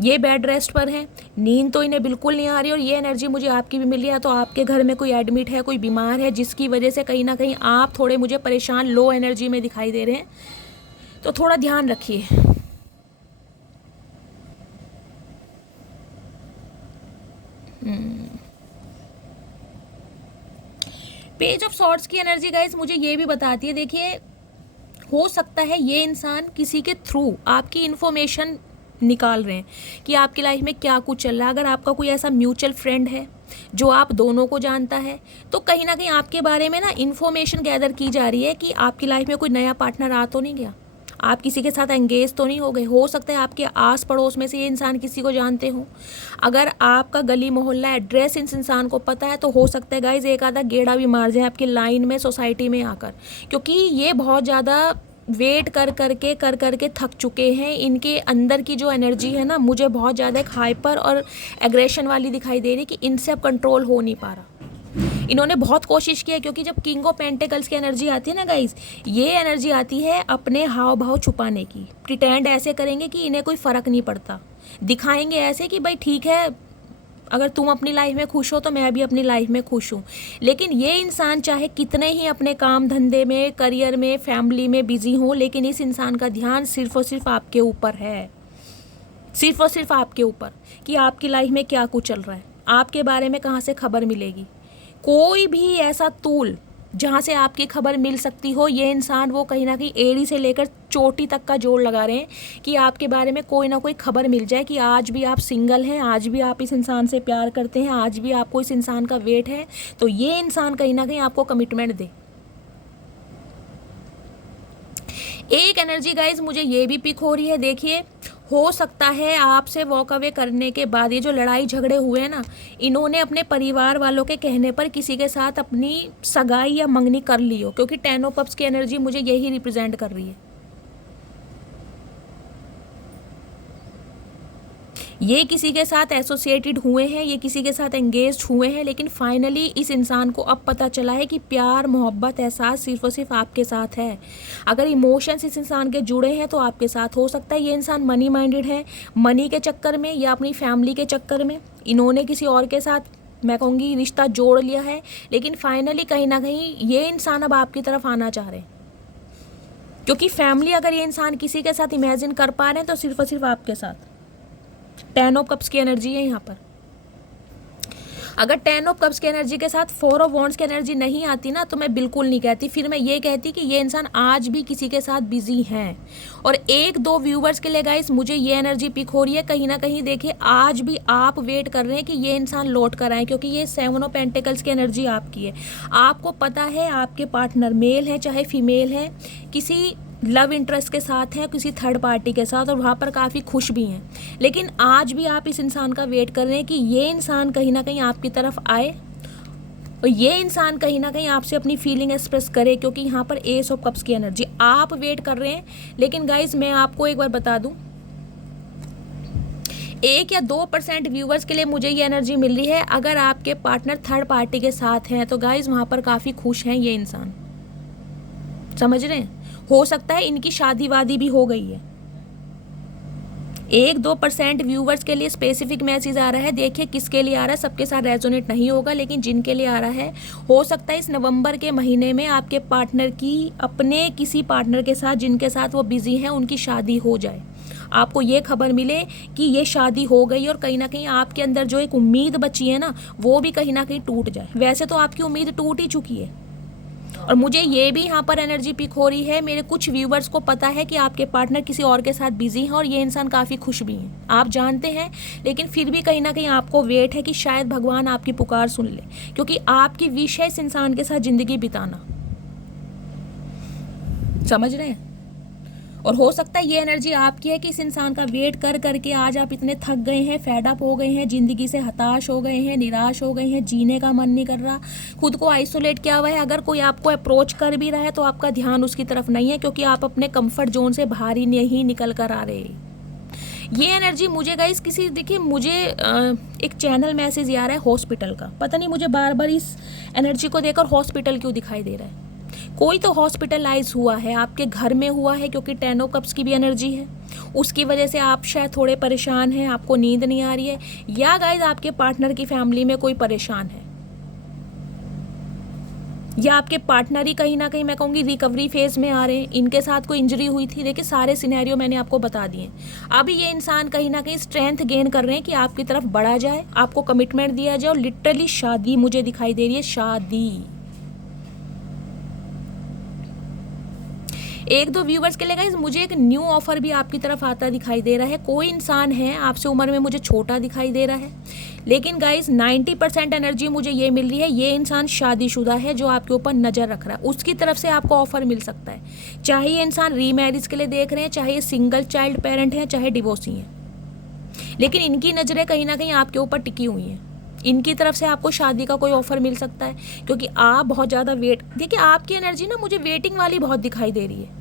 ये बेड रेस्ट पर है, नींद तो इन्हें बिल्कुल नहीं आ रही। और ये एनर्जी मुझे आपकी भी मिल रही है, तो आपके घर में कोई एडमिट है, कोई बीमार है, जिसकी वजह से कहीं ना कहीं आप थोड़े मुझे परेशान लो एनर्जी में दिखाई दे रहे हैं। तो थोड़ा ध्यान रखिए। पेज ऑफ सॉर्ड्स की एनर्जी गाइज मुझे ये भी बताती है, देखिए हो सकता है ये इंसान किसी के थ्रू आपकी इन्फॉर्मेशन निकाल रहे हैं कि आपकी लाइफ में क्या कुछ चल रहा है। अगर आपका कोई ऐसा म्यूचुअल फ्रेंड है जो आप दोनों को जानता है, तो कहीं ना कहीं आपके बारे में ना इन्फॉर्मेशन गैदर की जा रही है कि आपकी लाइफ में कोई नया पार्टनर आ तो नहीं गया, आप किसी के साथ एंगेज तो नहीं हो गए। हो सकता है आपके आस पड़ोस में से ये इंसान किसी को जानते हो। अगर आपका गली मोहल्ला एड्रेस इस इंसान को पता है, तो हो सकता है गाइज एक आधा गेड़ा भी मार जाए आपकी लाइन में, सोसाइटी में आकर। क्योंकि ये बहुत ज़्यादा वेट कर करके थक चुके हैं। इनके अंदर की जो एनर्जी है ना, मुझे बहुत ज़्यादा एक हाइपर और एग्रेशन वाली दिखाई दे रही कि इनसे अब कंट्रोल हो नहीं पा रहा। इन्होंने बहुत कोशिश की है, क्योंकि जब किंग ऑफ पेंटिकल्स की एनर्जी आती है ना गाइज, ये एनर्जी आती है अपने हाव भाव छुपाने की। प्रिटेंड ऐसे करेंगे कि इन्हें कोई फ़र्क नहीं पड़ता, दिखाएंगे ऐसे कि भाई ठीक है, अगर तुम अपनी लाइफ में खुश हो तो मैं भी अपनी लाइफ में खुश हूँ। लेकिन ये इंसान चाहे कितने ही अपने काम धंधे में, करियर में, फैमिली में बिजी हो, लेकिन इस इंसान का ध्यान सिर्फ और सिर्फ आपके ऊपर है, सिर्फ और सिर्फ आपके ऊपर, कि आपकी लाइफ में क्या कुछ चल रहा है, आपके बारे में कहाँ से खबर मिलेगी। कोई भी ऐसा टूल जहाँ से आपकी खबर मिल सकती हो, ये इंसान वो कहीं ना कहीं एड़ी से लेकर चोटी तक का जोड़ लगा रहे हैं कि आपके बारे में कोई ना कोई खबर मिल जाए कि आज भी आप सिंगल हैं, आज भी आप इस इंसान से प्यार करते हैं, आज भी आपको इस इंसान का वेट है, तो ये इंसान कहीं ना कहीं आपको कमिटमेंट दे। एक एनर्जी गाइज मुझे ये भी पिक हो रही है, देखिए हो सकता है आपसे वॉक अवे करने के बाद ये जो लड़ाई झगड़े हुए हैं ना, इन्होंने अपने परिवार वालों के कहने पर किसी के साथ अपनी सगाई या मंगनी कर ली हो, क्योंकि 10 ऑफ कप्स की एनर्जी मुझे यही रिप्रेजेंट कर रही है। ये किसी के साथ एसोसिएटेड हुए हैं, ये किसी के साथ एंगेज्ड हुए हैं, लेकिन फाइनली इस इंसान को अब पता चला है कि प्यार, मोहब्बत, एहसास सिर्फ और सिर्फ आपके साथ है। अगर इमोशंस इस इंसान के जुड़े हैं तो आपके साथ हो सकता है ये इंसान मनी माइंडेड है, मनी के चक्कर में या अपनी फैमिली के चक्कर में इन्होंने किसी और के साथ, मैं कहूँगी, रिश्ता जोड़ लिया है, लेकिन फाइनली कहीं ना कहीं ये इंसान अब आपकी तरफ आना चाह रहे हैं, क्योंकि फैमिली अगर ये इंसान किसी के साथ इमेजिन कर पा रहे हैं तो सिर्फ और सिर्फ आपके साथ। 10 ऑफ कप्स की एनर्जी है यहाँ पर। अगर 10 ऑफ कप्स की एनर्जी के साथ 4 ऑफ वॉन्ड्स की एनर्जी नहीं आती ना, तो मैं बिल्कुल नहीं कहती, फिर मैं ये कहती कि ये इंसान आज भी किसी के साथ बिजी हैं। और 1-2 व्यूवर्स के लिए गाइस मुझे ये एनर्जी पिक हो रही है, कहीं ना कहीं देखिए आज भी आप वेट कर रहे हैं कि ये इंसान लौट कर आए, क्योंकि ये 7 ऑफ पेंटिकल्स की एनर्जी आपकी है। आपको पता है आपके पार्टनर मेल है चाहे फीमेल है, किसी लव इंटरेस्ट के साथ हैं, किसी थर्ड पार्टी के साथ, और वहाँ पर काफ़ी खुश भी हैं, लेकिन आज भी आप इस इंसान का वेट कर रहे हैं कि ये इंसान कहीं ना कहीं आपकी तरफ आए और ये इंसान कहीं ना कहीं आपसे अपनी फीलिंग एक्सप्रेस करे, क्योंकि यहाँ पर एस ऑफ कप्स की एनर्जी आप वेट कर रहे हैं। लेकिन गाइज मैं आपको एक बार बता दूँ, 1 या 2% व्यूवर्स के लिए मुझे ये एनर्जी मिल रही है, अगर आपके पार्टनर थर्ड पार्टी के साथ हैं तो गाइज वहाँ पर काफ़ी खुश हैं ये इंसान, समझ रहे हैं। हो सकता है इनकी शादी वादी भी हो गई है। 1-2% व्यूवर्स के लिए स्पेसिफिक मैसेज आ रहा है, देखिए किसके लिए आ रहा है, सबके साथ रेजोनेट नहीं होगा, लेकिन जिनके लिए आ रहा है, हो सकता है इस नवंबर के महीने में आपके पार्टनर की अपने किसी पार्टनर के साथ जिनके साथ वो बिजी हैं उनकी शादी हो जाए, आपको ये खबर मिले कि ये शादी हो गई, और कहीं ना कहीं आपके अंदर जो एक उम्मीद बची है ना, वो भी कहीं ना कहीं टूट जाए। वैसे तो आपकी उम्मीद टूट ही चुकी है, और मुझे ये भी यहाँ पर एनर्जी पिक हो रही है, मेरे कुछ व्यूवर्स को पता है कि आपके पार्टनर किसी और के साथ बिजी हैं और ये इंसान काफ़ी खुश भी हैं, आप जानते हैं, लेकिन फिर भी कहीं ना कहीं आपको वेट है कि शायद भगवान आपकी पुकार सुन ले, क्योंकि आपकी विश है इस इंसान के साथ ज़िंदगी बिताना, समझ रहे हैं। और हो सकता है ये एनर्जी आपकी है कि इस इंसान का वेट कर करके आज आप इतने थक गए हैं, फेड अप हो गए हैं, ज़िंदगी से हताश हो गए हैं, निराश हो गए हैं, जीने का मन नहीं कर रहा, खुद को आइसोलेट किया हुआ है। अगर कोई आपको अप्रोच कर भी रहा है तो आपका ध्यान उसकी तरफ नहीं है, क्योंकि आप अपने कंफर्ट जोन से बाहर ही नहीं निकल कर आ रहे। ये एनर्जी मुझे गाइस किसी, देखिए मुझे एक चैनल मैसेज आ रहा है हॉस्पिटल का, पता नहीं मुझे बार बार इस एनर्जी को देखकर हॉस्पिटल क्यों दिखाई दे रहा है। कोई तो हॉस्पिटलाइज हुआ है, आपके घर में हुआ है, क्योंकि 10 ऑफ कप्स की भी एनर्जी है, उसकी वजह से आप शायद थोड़े परेशान हैं, आपको नींद नहीं आ रही है, या गाइज आपके पार्टनर की फैमिली में कोई परेशान है, या आपके पार्टनर ही कहीं ना कहीं मैं कहूँगी रिकवरी फेज में आ रहे हैं, इनके साथ कोई इंजरी हुई थी। देखिए सारे सिनेरियो मैंने आपको बता दिए। अभी ये इंसान कहीं ना कहीं स्ट्रेंथ गेन कर रहे हैं कि आपकी तरफ बढ़ा जाए, आपको कमिटमेंट दिया जाए, और लिटरली शादी मुझे दिखाई दे रही है, शादी। 1-2 व्यूवर्स के लिए गाइस मुझे एक न्यू ऑफर भी आपकी तरफ आता दिखाई दे रहा है। कोई इंसान है आपसे उम्र में मुझे छोटा दिखाई दे रहा है, लेकिन गाइस 90% एनर्जी मुझे ये मिल रही है, ये इंसान शादीशुदा है जो आपके ऊपर नज़र रख रहा है, उसकी तरफ से आपको ऑफर मिल सकता है। चाहे ये इंसान रीमैरिज के लिए देख रहे हैं, चाहे ये सिंगल चाइल्ड पेरेंट हैं, चाहे डिवोर्सी हैं, लेकिन इनकी नज़रें कहीं ना कहीं आपके ऊपर टिकी हुई हैं। इनकी तरफ से आपको शादी का कोई ऑफर मिल सकता है, क्योंकि आप बहुत ज़्यादा वेट, देखिए आपकी एनर्जी ना मुझे वेटिंग वाली बहुत दिखाई दे रही है।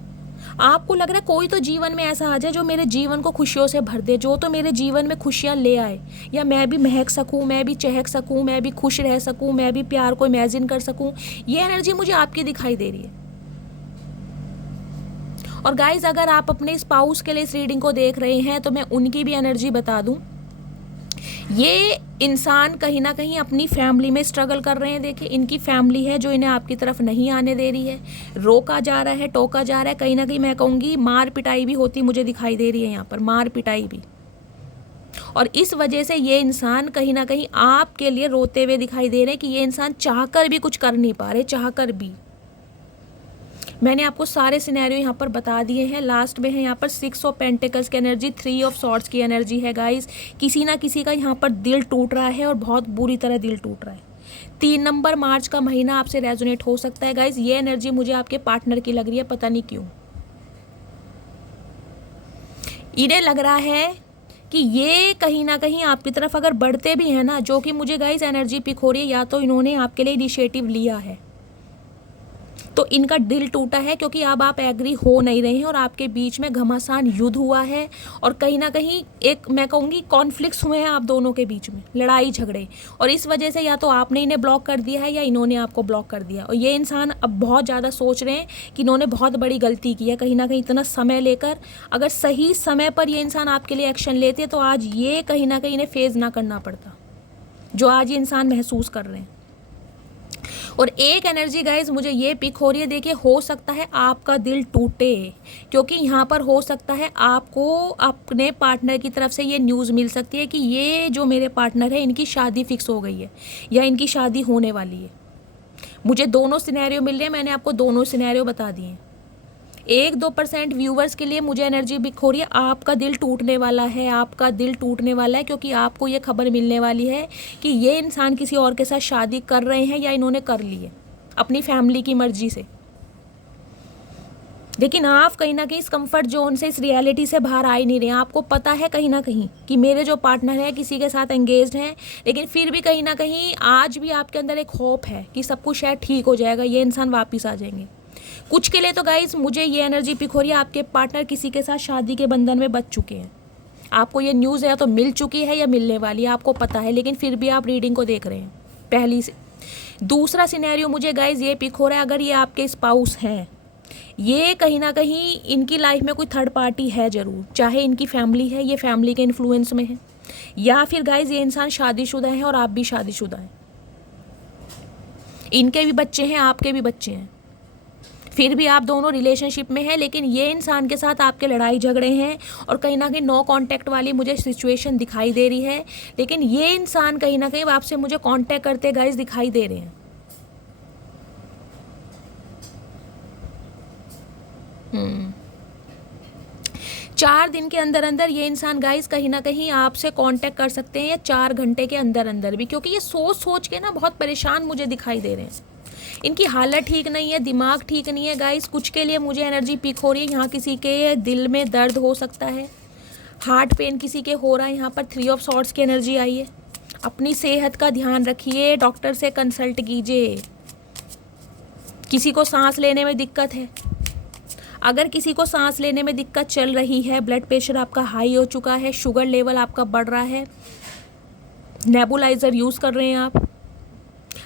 आपको लग रहा है कोई तो जीवन में ऐसा आ जाए जो मेरे जीवन को खुशियों से भर दे, जो तो मेरे जीवन में खुशियाँ ले आए, या मैं भी महक सकूँ, मैं भी चहक सकूँ, मैं भी खुश रह सकूँ, मैं भी प्यार को इमेजिन कर सकूँ। ये एनर्जी मुझे आपकी दिखाई दे रही है। और गाइज अगर आप अपने स्पाउस के लिए इस रीडिंग को देख रहे हैं तो मैं उनकी भी एनर्जी बता दूं। ये इंसान कहीं ना कहीं अपनी फैमिली में स्ट्रगल कर रहे हैं। देखिए इनकी फैमिली है जो इन्हें आपकी तरफ नहीं आने दे रही है, रोका जा रहा है, टोका जा रहा है, कहीं ना कहीं मैं कहूँगी मार पिटाई भी होती मुझे दिखाई दे रही है। यहाँ पर मार पिटाई भी, और इस वजह से ये इंसान कहीं ना कहीं आपके लिए रोते हुए दिखाई दे रहे हैं कि ये इंसान चाहकर भी कुछ कर नहीं पा रहे, चाहकर भी। मैंने आपको सारे सिनेरियो यहाँ पर बता दिए हैं। लास्ट में है यहाँ पर 6 ऑफ पेंटिकल्स की एनर्जी, 3 ऑफ सॉर्ड्स की एनर्जी है गाइस। किसी ना किसी का यहाँ पर दिल टूट रहा है और बहुत बुरी तरह दिल टूट रहा है। 3 नंबर मार्च का महीना आपसे रेजोनेट हो सकता है गाइस। ये एनर्जी मुझे आपके पार्टनर की लग रही है, पता नहीं क्यों। इन्हें लग रहा है कि ये कहीं ना कहीं आपकी तरफ अगर बढ़ते भी हैं ना, जो कि मुझे गाइस एनर्जी पिक हो रही है, या तो इन्होंने आपके लिए इनिशिएटिव लिया है तो इनका दिल टूटा है, क्योंकि अब आप एग्री हो नहीं रहे हैं और आपके बीच में घमासान युद्ध हुआ है और कहीं ना कहीं एक मैं कहूँगी कॉन्फ्लिक्ट्स हुए हैं आप दोनों के बीच में, लड़ाई झगड़े। और इस वजह से या तो आपने इन्हें ब्लॉक कर दिया है या इन्होंने आपको ब्लॉक कर दिया। और ये इंसान अब बहुत ज़्यादा सोच रहे हैं कि इन्होंने बहुत बड़ी गलती की है कहीं ना कहीं इतना समय लेकर। अगर सही समय पर ये इंसान आपके लिए एक्शन लेते तो आज ये कहीं ना कहीं इन्हें फेस ना करना पड़ता जो आज ये इंसान महसूस कर रहे हैं। और एक एनर्जी गाइज मुझे ये पिक हो रही है, देखिए हो सकता है आपका दिल टूटे, क्योंकि यहाँ पर हो सकता है आपको अपने पार्टनर की तरफ से ये न्यूज़ मिल सकती है कि ये जो मेरे पार्टनर है इनकी शादी फिक्स हो गई है या इनकी शादी होने वाली है। मुझे दोनों सिनेरियो मिल रहे हैं, मैंने आपको दोनों सिनेरियो बता दिए हैं। 1-2% व्यूवर्स के लिए मुझे एनर्जी बिक हो रही है, आपका दिल टूटने वाला है, आपका दिल टूटने वाला है, क्योंकि आपको ये खबर मिलने वाली है कि ये इंसान किसी और के साथ शादी कर रहे हैं या इन्होंने कर ली है अपनी फैमिली की मर्जी से। लेकिन आप कहीं ना कहीं इस कंफर्ट जोन से, इस रियलिटी से बाहर आ ही नहीं रहे हैं। आपको पता है कहीं ना कहीं कि मेरे जो पार्टनर है किसी के साथ एंगेज्ड हैं, लेकिन फिर भी कहीं ना कहीं आज भी आपके अंदर एक होप है कि सब कुछ शायद ठीक हो जाएगा, ये इंसान वापस आ जाएंगे। कुछ के लिए तो गाइज मुझे ये एनर्जी पिक हो रही है, आपके पार्टनर किसी के साथ शादी के बंधन में बंध चुके हैं। आपको ये न्यूज़ है तो मिल चुकी है या मिलने वाली है, आपको पता है, लेकिन फिर भी आप रीडिंग को देख रहे हैं पहली से। दूसरा सिनेरियो मुझे गाइज ये पिक हो रहा है, अगर ये आपके स्पाउस हैं, ये कहीं ना कहीं इनकी लाइफ में कोई थर्ड पार्टी है ज़रूर, चाहे इनकी फैमिली है, ये फैमिली के इन्फ्लुएंस में है, या फिर गाइज ये इंसान शादीशुदा है और आप भी शादीशुदा हैं। इनके भी बच्चे हैं, आपके भी बच्चे हैं, फिर भी आप दोनों रिलेशनशिप में हैं, लेकिन ये इंसान के साथ आपके लड़ाई झगड़े हैं और कहीं ना कहीं नो कांटेक्ट वाली मुझे सिचुएशन दिखाई दे रही है। लेकिन ये इंसान कहीं ना कहीं आपसे मुझे कांटेक्ट करते गाइस दिखाई दे रहे हैं। 4 दिन के अंदर अंदर ये इंसान गाइस कहीं ना कहीं आपसे कांटेक्ट कर सकते हैं, या 4 घंटे के अंदर अंदर भी, क्योंकि ये सोच सोच के ना बहुत परेशान मुझे दिखाई दे रहे हैं। इनकी हालत ठीक नहीं है, दिमाग ठीक नहीं है गाइस। कुछ के लिए मुझे एनर्जी पिक हो रही है, यहाँ किसी के दिल में दर्द हो सकता है, हार्ट पेन किसी के हो रहा है। यहाँ पर 3 ऑफ सॉर्ड्स की एनर्जी आई है। अपनी सेहत का ध्यान रखिए, डॉक्टर से कंसल्ट कीजिए। किसी को सांस लेने में दिक्कत है, अगर किसी को सांस लेने में दिक्कत चल रही है, ब्लड प्रेशर आपका हाई हो चुका है, शुगर लेवल आपका बढ़ रहा है, नेबुलाइजर यूज़ कर रहे हैं आप,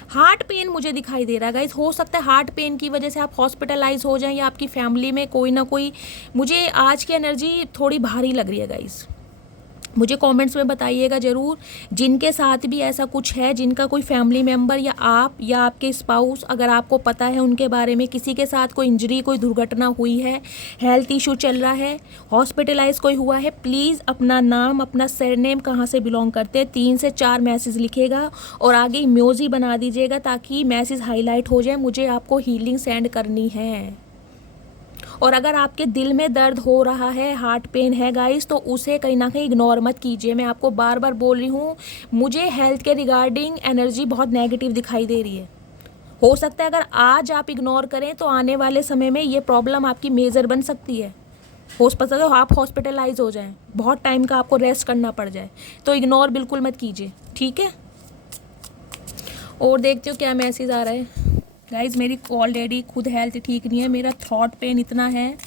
हार्ट पेन मुझे दिखाई दे रहा है गाइस। हो सकता है हार्ट पेन की वजह से आप हॉस्पिटलाइज हो जाएं, या आपकी फैमिली में कोई ना कोई, मुझे आज की एनर्जी थोड़ी भारी लग रही है गाइस। मुझे कमेंट्स में बताइएगा ज़रूर जिनके साथ भी ऐसा कुछ है, जिनका कोई फैमिली मेम्बर या आप या आपके स्पाउस, अगर आपको पता है उनके बारे में, किसी के साथ कोई इंजरी, कोई दुर्घटना हुई है, हेल्थ इशू चल रहा है, हॉस्पिटलाइज कोई हुआ है, प्लीज़ अपना नाम, अपना सरनेम, कहाँ से बिलोंग करते हैं, 3 से 4 मैसेज लिखेगा और आगे इमोजी बना दीजिएगा ताकि मैसेज हाईलाइट हो जाए। मुझे आपको हीलिंग सेंड करनी है। और अगर आपके दिल में दर्द हो रहा है, हार्ट पेन है गाइस, तो उसे कहीं ना कहीं इग्नोर मत कीजिए। मैं आपको बार बार बोल रही हूँ, मुझे हेल्थ के रिगार्डिंग एनर्जी बहुत नेगेटिव दिखाई दे रही है। हो सकता है अगर आज आप इग्नोर करें तो आने वाले समय में ये प्रॉब्लम आपकी मेजर बन सकती है। हो सकता है आप हॉस्पिटलाइज हो जाएं, बहुत टाइम का आपको रेस्ट करना पड़ जाए, तो इग्नोर बिल्कुल मत कीजिए, ठीक है। और देखते हो क्या मैसेज आ रहा है गाइज। मेरी ऑलरेडी खुद हेल्थ ठीक नहीं है, मेरा थ्रॉट पेन इतना है।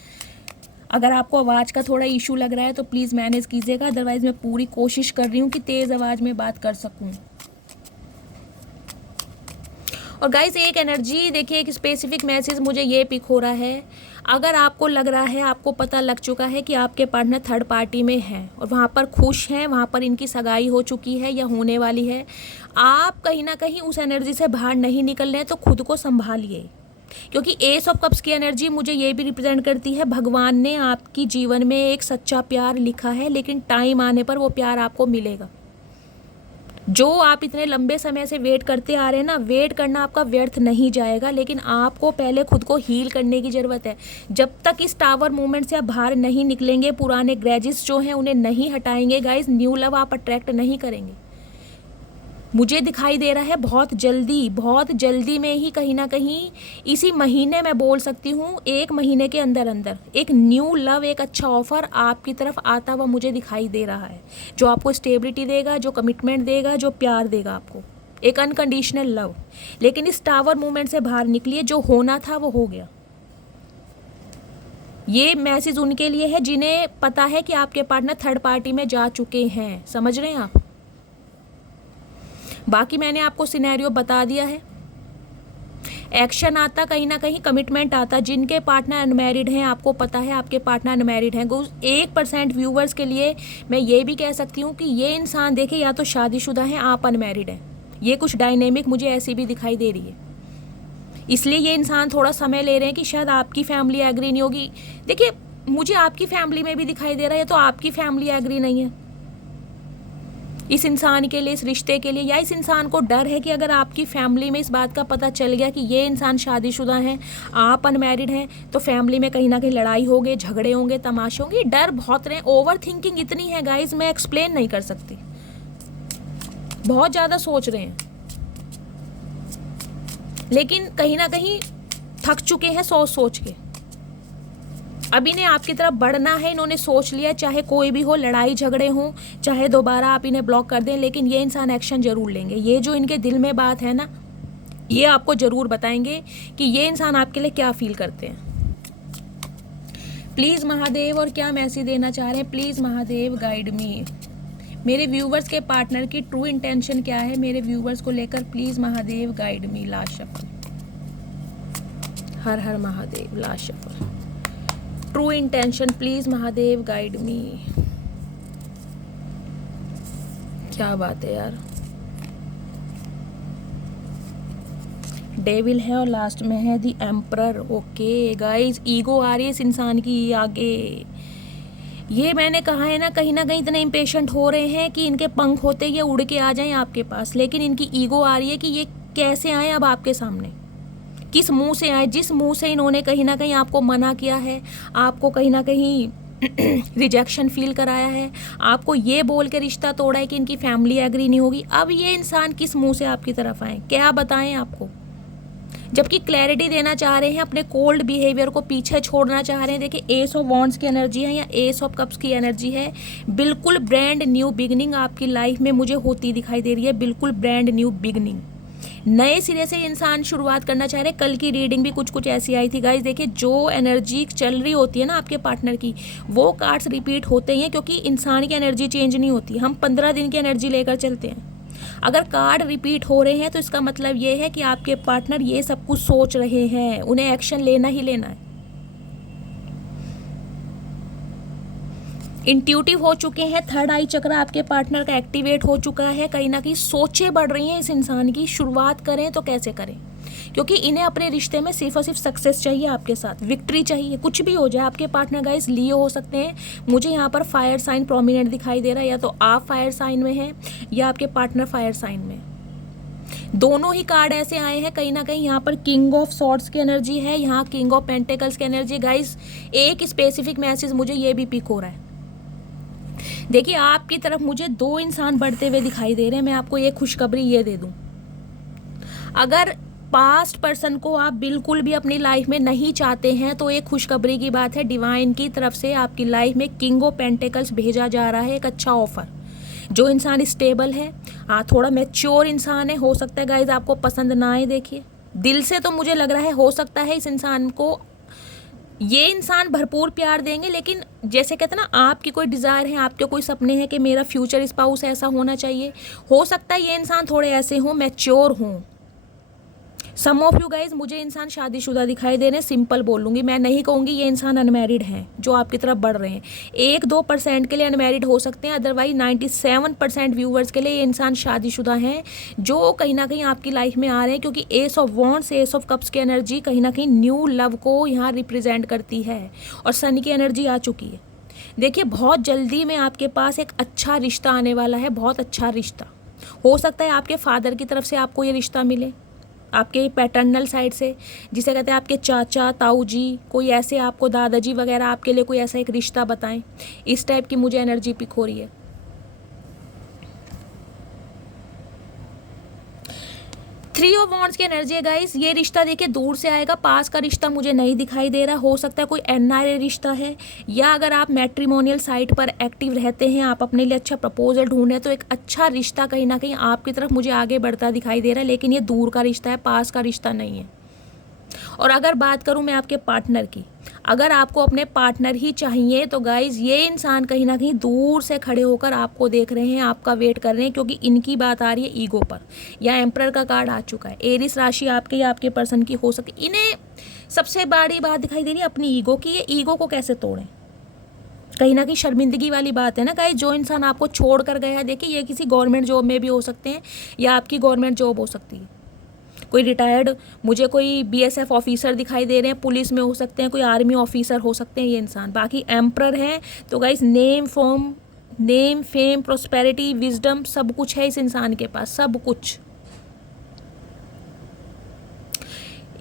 अगर आपको आवाज़ का थोड़ा इशू लग रहा है तो प्लीज़ मैनेज कीजिएगा, अदरवाइज़ मैं पूरी कोशिश कर रही हूँ कि तेज़ आवाज़ में बात कर सकूँ। और गाइज एक एनर्जी देखिए, एक स्पेसिफिक मैसेज मुझे ये पिक हो रहा है। अगर आपको लग रहा है, आपको पता लग चुका है कि आपके पार्टनर थर्ड पार्टी में हैं और वहाँ पर खुश हैं, वहाँ पर इनकी सगाई हो चुकी है या होने वाली है, आप कहीं ना कहीं उस एनर्जी से बाहर नहीं निकल रहे हैं, तो खुद को संभालिए। क्योंकि एस ऑफ कप्स की एनर्जी मुझे ये भी रिप्रेजेंट करती है भगवान ने आपकी जीवन में एक सच्चा प्यार लिखा है, लेकिन टाइम आने पर वो प्यार आपको मिलेगा। जो आप इतने लंबे समय से वेट करते आ रहे हैं ना, वेट करना आपका व्यर्थ नहीं जाएगा, लेकिन आपको पहले खुद को हील करने की ज़रूरत है। जब तक इस टावर मूवमेंट से आप बाहर नहीं निकलेंगे, पुराने ग्रेजेस जो हैं उन्हें नहीं हटाएंगे गाइस, न्यू लव आप अट्रैक्ट नहीं करेंगे। मुझे दिखाई दे रहा है बहुत जल्दी में ही, कहीं ना कहीं इसी महीने मैं बोल सकती हूँ, 1 महीने के अंदर अंदर एक न्यू लव, एक अच्छा ऑफर आपकी तरफ आता हुआ मुझे दिखाई दे रहा है, जो आपको स्टेबिलिटी देगा, जो कमिटमेंट देगा, जो प्यार देगा आपको, एक अनकंडीशनल लव। लेकिन इस टावर मूवमेंट से बाहर निकलिए, जो होना था वो हो गया। ये मैसेज उनके लिए है जिन्हें पता है कि आपके पार्टनर थर्ड पार्टी में जा चुके हैं, समझ रहे हैं आप। बाकी मैंने आपको सिनेरियो बता दिया है। एक्शन आता, कहीं ना कहीं कमिटमेंट आता। जिनके पार्टनर अनमैरिड हैं, आपको पता है आपके पार्टनर अनमैरिड हैं, 1% व्यूवर्स के लिए मैं ये भी कह सकती हूँ कि ये इंसान देखिए या तो शादीशुदा हैं, आप अनमैरिड हैं। ये कुछ डायनेमिक मुझे ऐसी भी दिखाई दे रही है, इसलिए ये इंसान थोड़ा समय ले रहे हैं कि शायद आपकी फैमिली एग्री नहीं होगी। देखिए मुझे आपकी फैमिली में भी दिखाई दे रहा है, तो आपकी फैमिली एग्री नहीं है इस इंसान के लिए, इस रिश्ते के लिए, या इस इंसान को डर है कि अगर आपकी फैमिली में इस बात का पता चल गया कि ये इंसान शादीशुदा हैं, आप अनमैरिड हैं, तो फैमिली में कहीं ना कहीं लड़ाई होगी, झगड़े होंगे, तमाशे होंगे। डर बहुत रहे, ओवर थिंकिंग इतनी है गाइज, मैं एक्सप्लेन नहीं कर सकती। बहुत ज़्यादा सोच रहे हैं, लेकिन कहीं ना कहीं थक चुके हैं सोच के। अब इन्हें आपकी तरफ बढ़ना है, इन्होंने सोच लिया, चाहे कोई भी हो, लड़ाई झगड़े हों, चाहे दोबारा आप इन्हें ब्लॉक कर दें, लेकिन ये इंसान एक्शन जरूर लेंगे। ये जो इनके दिल में बात है ना, ये आपको ज़रूर बताएंगे कि ये इंसान आपके लिए क्या फील करते हैं। प्लीज़ महादेव, और क्या मैसेज देना चाह रहे हैं, प्लीज़ महादेव गाइड मी। मेरे व्यूवर्स के पार्टनर की ट्रू इंटेंशन क्या है मेरे व्यूवर्स को लेकर, please Mahadev guide me. Last shuffle, हर हर Mahadev. Last shuffle, true intention, please Mahadev guide मी। क्या बात है यार, डेविल है और लास्ट में है the emperor. Okay guys, ego आ रही है इस इंसान की आगे। ये मैंने कहा है ना, कहीं ना कहीं इतने इम्पेशेंट हो रहे हैं कि इनके पंख होते ये उड़ के आ जाएं आपके पास, लेकिन इनकी ईगो आ रही है कि ये कैसे आए अब आपके सामने, किस मुंह से आए, जिस मुंह से इन्होंने कहीं ना कहीं आपको मना किया है, आपको कहीं ना कहीं रिजेक्शन फील कराया है, आपको ये बोल के रिश्ता तोड़ा है कि इनकी फैमिली एग्री नहीं होगी। अब ये इंसान किस मुंह से आपकी तरफ आए, क्या बताएं आपको, जबकि क्लैरिटी देना चाह रहे हैं, अपने कोल्ड बिहेवियर को पीछे छोड़ना चाह रहे हैं। देखिए एस ऑफ वॉन्ड्स की एनर्जी है या एस ऑफ कप्स की एनर्जी है। बिल्कुल ब्रांड न्यू बिगनिंग आपकी लाइफ में मुझे होती दिखाई दे रही है, बिल्कुल ब्रांड न्यू बिगनिंग, नए सिरे से इंसान शुरुआत करना चाह रहे हैं। कल की रीडिंग भी कुछ ऐसी आई थी गाइस। देखिए जो एनर्जी चल रही होती है ना आपके पार्टनर की, वो कार्ड्स रिपीट होते हैं, क्योंकि इंसान की एनर्जी चेंज नहीं होती, हम 15 दिन की एनर्जी लेकर चलते हैं। अगर कार्ड रिपीट हो रहे हैं तो इसका मतलब ये है कि आपके पार्टनर ये सब कुछ सोच रहे हैं, उन्हें एक्शन लेना ही लेना है। इंट्यूटिव हो चुके हैं, थर्ड आई चक्र आपके पार्टनर का एक्टिवेट हो चुका है, कहीं ना कहीं सोचें बढ़ रही हैं इस इंसान की। शुरुआत करें तो कैसे करें, क्योंकि इन्हें अपने रिश्ते में सिर्फ और सिर्फ सक्सेस चाहिए, आपके साथ विक्ट्री चाहिए, कुछ भी हो जाए। आपके पार्टनर गाइस लियो हो सकते हैं, मुझे यहाँ पर फायर साइन प्रोमिनेंट दिखाई दे रहा है, या तो आप फायर साइन में हैं या आपके पार्टनर फायर साइन में। दोनों ही कार्ड ऐसे आए हैं, कहीं ना कहीं यहाँ पर किंग ऑफ सॉर्ड्स की एनर्जी है, यहाँ किंग ऑफ पेंटिकल्स की एनर्जी। गाइस एक स्पेसिफिक मैसेज मुझे ये भी पिक हो रहा है। देखिए आपकी तरफ मुझे 2 इंसान बढ़ते हुए दिखाई दे रहे हैं। मैं आपको एक खुशखबरी ये दे दूं, अगर पास्ट पर्सन को आप बिल्कुल भी अपनी लाइफ में नहीं चाहते हैं तो एक खुशखबरी की बात है, डिवाइन की तरफ से आपकी लाइफ में किंग ऑफ पेंटिकल्स भेजा जा रहा है, एक अच्छा ऑफर। जो इंसान स्टेबल है, थोड़ा मैच्योर इंसान है, हो सकता है गाइज आपको पसंद ना आए। देखिए दिल से तो मुझे लग रहा है, हो सकता है इस इंसान को ये इंसान भरपूर प्यार देंगे, लेकिन जैसे कहते हैं ना, आपकी कोई डिज़ायर है, आपके कोई सपने हैं कि मेरा फ्यूचर स्पाउस ऐसा होना चाहिए। हो सकता है ये इंसान थोड़े ऐसे हों, मैच्योर हों, सम ऑफ यू गाइज, मुझे इंसान शादीशुदा दिखाई दे रहे हैं, सिंपल बोल लूँगी, मैं नहीं कहूँगी ये इंसान अनमैरिड हैं जो आपकी तरफ बढ़ रहे हैं। 1-2% के लिए अनमैरिड हो सकते हैं, अदरवाइज 97% व्यूवर्स के लिए ये इंसान शादीशुदा हैं जो कहीं ना कहीं आपकी लाइफ में आ रहे हैं, क्योंकि S of wands, S of cups की एनर्जी कहीं ना कहीं न्यू लव को यहाँ रिप्रेजेंट करती है और सन की एनर्जी आ चुकी है। देखिए बहुत जल्दी में आपके पास एक अच्छा रिश्ता आने वाला है, बहुत अच्छा रिश्ता। हो सकता है आपके फादर की तरफ से आपको ये रिश्ता मिले, आपके पैटर्नल साइड से, जिसे कहते हैं आपके चाचा ताऊ जी, कोई ऐसे आपको दादाजी वगैरह आपके लिए कोई ऐसा एक रिश्ता बताएं। इस टाइप की मुझे एनर्जी पिक हो रही है। 3 ऑफ वॉन्ड्स की एनर्जी है गाइस। ये रिश्ता देखिए दूर से आएगा, पास का रिश्ता मुझे नहीं दिखाई दे रहा। हो सकता है कोई एनआरए रिश्ता है, या अगर आप मैट्रिमोनियल साइट पर एक्टिव रहते हैं, आप अपने लिए अच्छा प्रपोजल ढूंढ रहे हैं, तो एक अच्छा रिश्ता कहीं ना कहीं आपकी तरफ मुझे आगे बढ़ता दिखाई दे रहा है। लेकिन ये दूर का रिश्ता है, पास का रिश्ता नहीं है। और अगर बात करूं मैं आपके पार्टनर की, अगर आपको अपने पार्टनर ही चाहिए तो गाइज ये इंसान कहीं ना कहीं दूर से खड़े होकर आपको देख रहे हैं, आपका वेट कर रहे हैं, क्योंकि इनकी बात आ रही है ईगो पर, या एम्परर का कार्ड आ चुका है। एरिस राशि आपके या आपके पर्सन की हो सकती। इन्हें सबसे बड़ी बात दिखाई दे रही है अपनी ईगो की। ये ईगो को कैसे तोड़ें, कहीं ना कहीं शर्मिंदगी वाली बात है ना गाइज। जो इंसान आपको छोड़ कर गया है, देखिए ये किसी गवर्नमेंट जॉब में भी हो सकते हैं, या आपकी गवर्नमेंट जॉब हो सकती है, कोई रिटायर्ड, मुझे कोई बीएसएफ ऑफिसर दिखाई दे रहे हैं, पुलिस में हो सकते हैं, कोई आर्मी ऑफिसर हो सकते हैं ये इंसान। बाकी एम्परर हैं तो guys name fame prosperity wisdom सब कुछ है इस इंसान के पास, सब कुछ।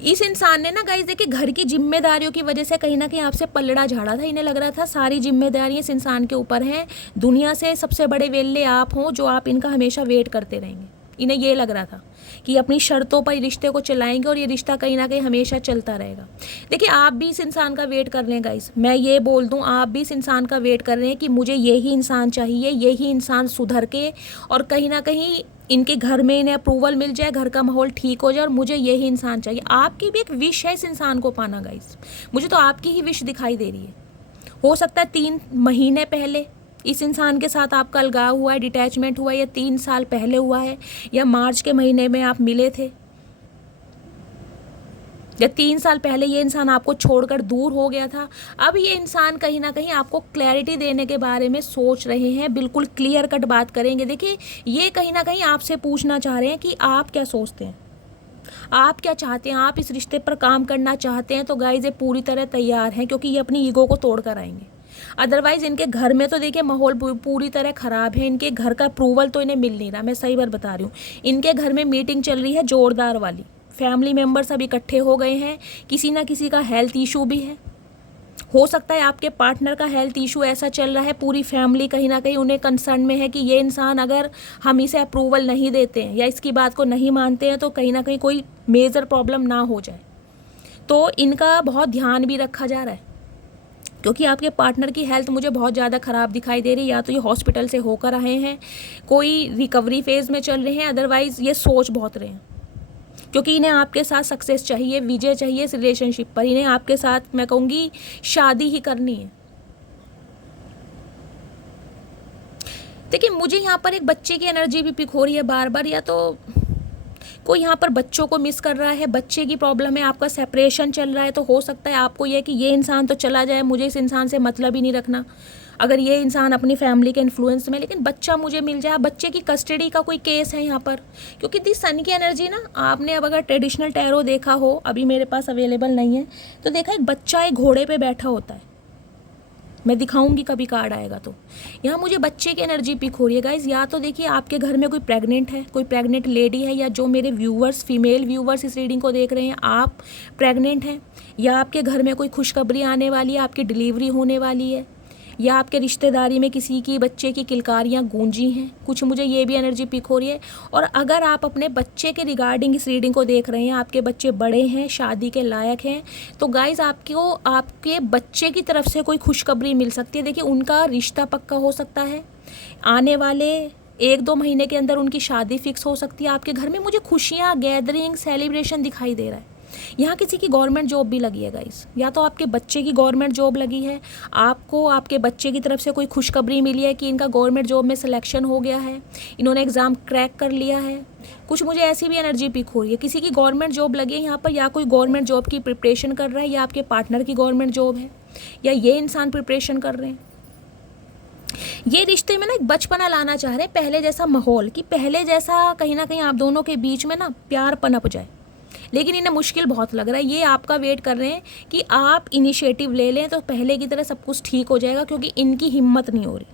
इस इंसान ने ना गाइस देखिए घर की जिम्मेदारियों की वजह से कहीं ना कहीं आपसे पलड़ा झाड़ा था। इन्हें लग रहा था सारी जिम्मेदारियां इस इंसान के ऊपर हैं, दुनिया से सबसे बड़े वेल्ले आप हों जो आप इनका हमेशा वेट करते रहेंगे। इन्हें ये लग रहा था कि अपनी शर्तों पर रिश्ते को चलाएंगे और ये रिश्ता कहीं ना कहीं हमेशा चलता रहेगा। देखिए आप भी इस इंसान का वेट कर रहे हैं गाइस, मैं ये बोल दूं, आप भी इस इंसान का वेट कर रहे हैं कि मुझे यही इंसान चाहिए, यही इंसान सुधर के और कहीं ना कहीं इनके घर में इन्हें अप्रूवल मिल जाए, घर का माहौल ठीक हो जाए, और मुझे यही इंसान चाहिए। आपकी भी एक विश है इस इंसान को पाना गाइस, मुझे तो आपकी ही विश दिखाई दे रही है। हो सकता है 3 महीने पहले इस इंसान के साथ आपका अलगाव हुआ है, डिटैचमेंट हुआ है, या 3 साल पहले हुआ है, या मार्च के महीने में आप मिले थे, या 3 साल पहले ये इंसान आपको छोड़कर दूर हो गया था। अब ये इंसान कहीं ना कहीं आपको क्लैरिटी देने के बारे में सोच रहे हैं, बिल्कुल क्लियर कट बात करेंगे। देखिए ये कहीं ना कहीं आपसे पूछना चाह रहे हैं कि आप क्या सोचते हैं, आप क्या चाहते हैं, आप इस रिश्ते पर काम करना चाहते हैं। तो गाइस ये पूरी तरह तैयार हैं, क्योंकि ये अपनी ईगो को तोड़ कर आएंगे। अदरवाइज इनके घर में तो देखिए माहौल पूरी तरह ख़राब है, इनके घर का अप्रूवल तो इन्हें मिल नहीं रहा, मैं सही बात बता रही हूँ। इनके घर में मीटिंग चल रही है जोरदार वाली, फैमिली मेम्बर सब इकट्ठे हो गए हैं, किसी ना किसी का हेल्थ इशू भी है। हो सकता है आपके पार्टनर का हेल्थ इशू ऐसा चल रहा है, पूरी फैमिली कहीं ना कहीं उन्हें कंसर्न में है कि ये इंसान अगर हम इसे अप्रूवल नहीं देते हैं या इसकी बात को नहीं मानते हैं तो कहीं ना कहीं कोई मेजर प्रॉब्लम ना हो जाए। तो इनका बहुत ध्यान भी रखा जा रहा है, क्योंकि आपके पार्टनर की हेल्थ मुझे बहुत ज़्यादा ख़राब दिखाई दे रही है। या तो ये हॉस्पिटल से होकर आए हैं, कोई रिकवरी फेज़ में चल रहे हैं, अदरवाइज़ ये सोच बहुत रहे हैं, क्योंकि इन्हें आपके साथ सक्सेस चाहिए, विजय चाहिए इस रिलेशनशिप पर। इन्हें आपके साथ मैं कहूँगी शादी ही करनी है। देखिए मुझे यहाँ पर एक बच्चे की एनर्जी भी पिक हो रही है बार बार, या तो कोई यहाँ पर बच्चों को मिस कर रहा है, बच्चे की प्रॉब्लम है, आपका सेपरेशन चल रहा है। तो हो सकता है आपको ये कि ये इंसान तो चला जाए, मुझे इस इंसान से मतलब ही नहीं रखना, अगर ये इंसान अपनी फैमिली के इन्फ्लुएंस में, लेकिन बच्चा मुझे मिल जाए। बच्चे की कस्टडी का कोई केस है यहाँ पर, क्योंकि दी सन की एनर्जी ना, आपने अब अगर ट्रेडिशनल टैरो देखा हो, अभी मेरे पास अवेलेबल नहीं है, तो देखा एक बच्चा एक घोड़े पे बैठा होता है, मैं दिखाऊंगी कभी कार्ड आएगा तो। यहाँ मुझे बच्चे की एनर्जी पिक हो रही है गाइज। या तो देखिए आपके घर में कोई प्रेग्नेंट है, कोई प्रेग्नेंट लेडी है, या जो मेरे व्यूवर्स, फीमेल व्यूवर्स इस रीडिंग को देख रहे हैं, आप प्रेग्नेंट हैं, या आपके घर में कोई खुशखबरी आने वाली है, आपकी डिलीवरी होने वाली है, या आपके रिश्तेदारी में किसी की बच्चे की किलकारियाँ गूंजी हैं, कुछ मुझे ये भी एनर्जी पिक हो रही है। और अगर आप अपने बच्चे के रिगार्डिंग इस रीडिंग को देख रहे हैं, आपके बच्चे बड़े हैं, शादी के लायक हैं, तो गाइज आपको आपके बच्चे की तरफ से कोई खुशखबरी मिल सकती है। देखिए उनका रिश्ता पक्का हो सकता है, आने वाले 1-2 महीने के अंदर उनकी शादी फिक्स हो सकती है। आपके घर में मुझे खुशियाँ, गैदरिंग, सेलिब्रेशन दिखाई दे रहा है। यहाँ किसी की गवर्नमेंट जॉब भी लगी है गाइस, या तो आपके बच्चे की गवर्नमेंट जॉब लगी है, आपको आपके बच्चे की तरफ से कोई खुशखबरी मिली है कि इनका गवर्नमेंट जॉब में सिलेक्शन हो गया है, इन्होंने एग्ज़ाम क्रैक कर लिया है। कुछ मुझे ऐसी भी एनर्जी पिक हो रही है, किसी की गवर्नमेंट जॉब लगी है यहाँ पर, या कोई गवर्नमेंट जॉब की प्रिपरेशन कर रहा है, या आपके पार्टनर की गवर्नमेंट जॉब है, या ये इंसान प्रिपरेशन कर रहे हैं। ये रिश्ते में ना एक बचपना लाना चाह रहे हैं, पहले जैसा माहौल, कि पहले जैसा कहीं ना कहीं आप दोनों के बीच में ना प्यार पनप जाए। लेकिन इन्हें मुश्किल बहुत लग रहा है, ये आपका वेट कर रहे हैं कि आप इनिशिएटिव ले लें तो पहले की तरह सब कुछ ठीक हो जाएगा, क्योंकि इनकी हिम्मत नहीं हो रही।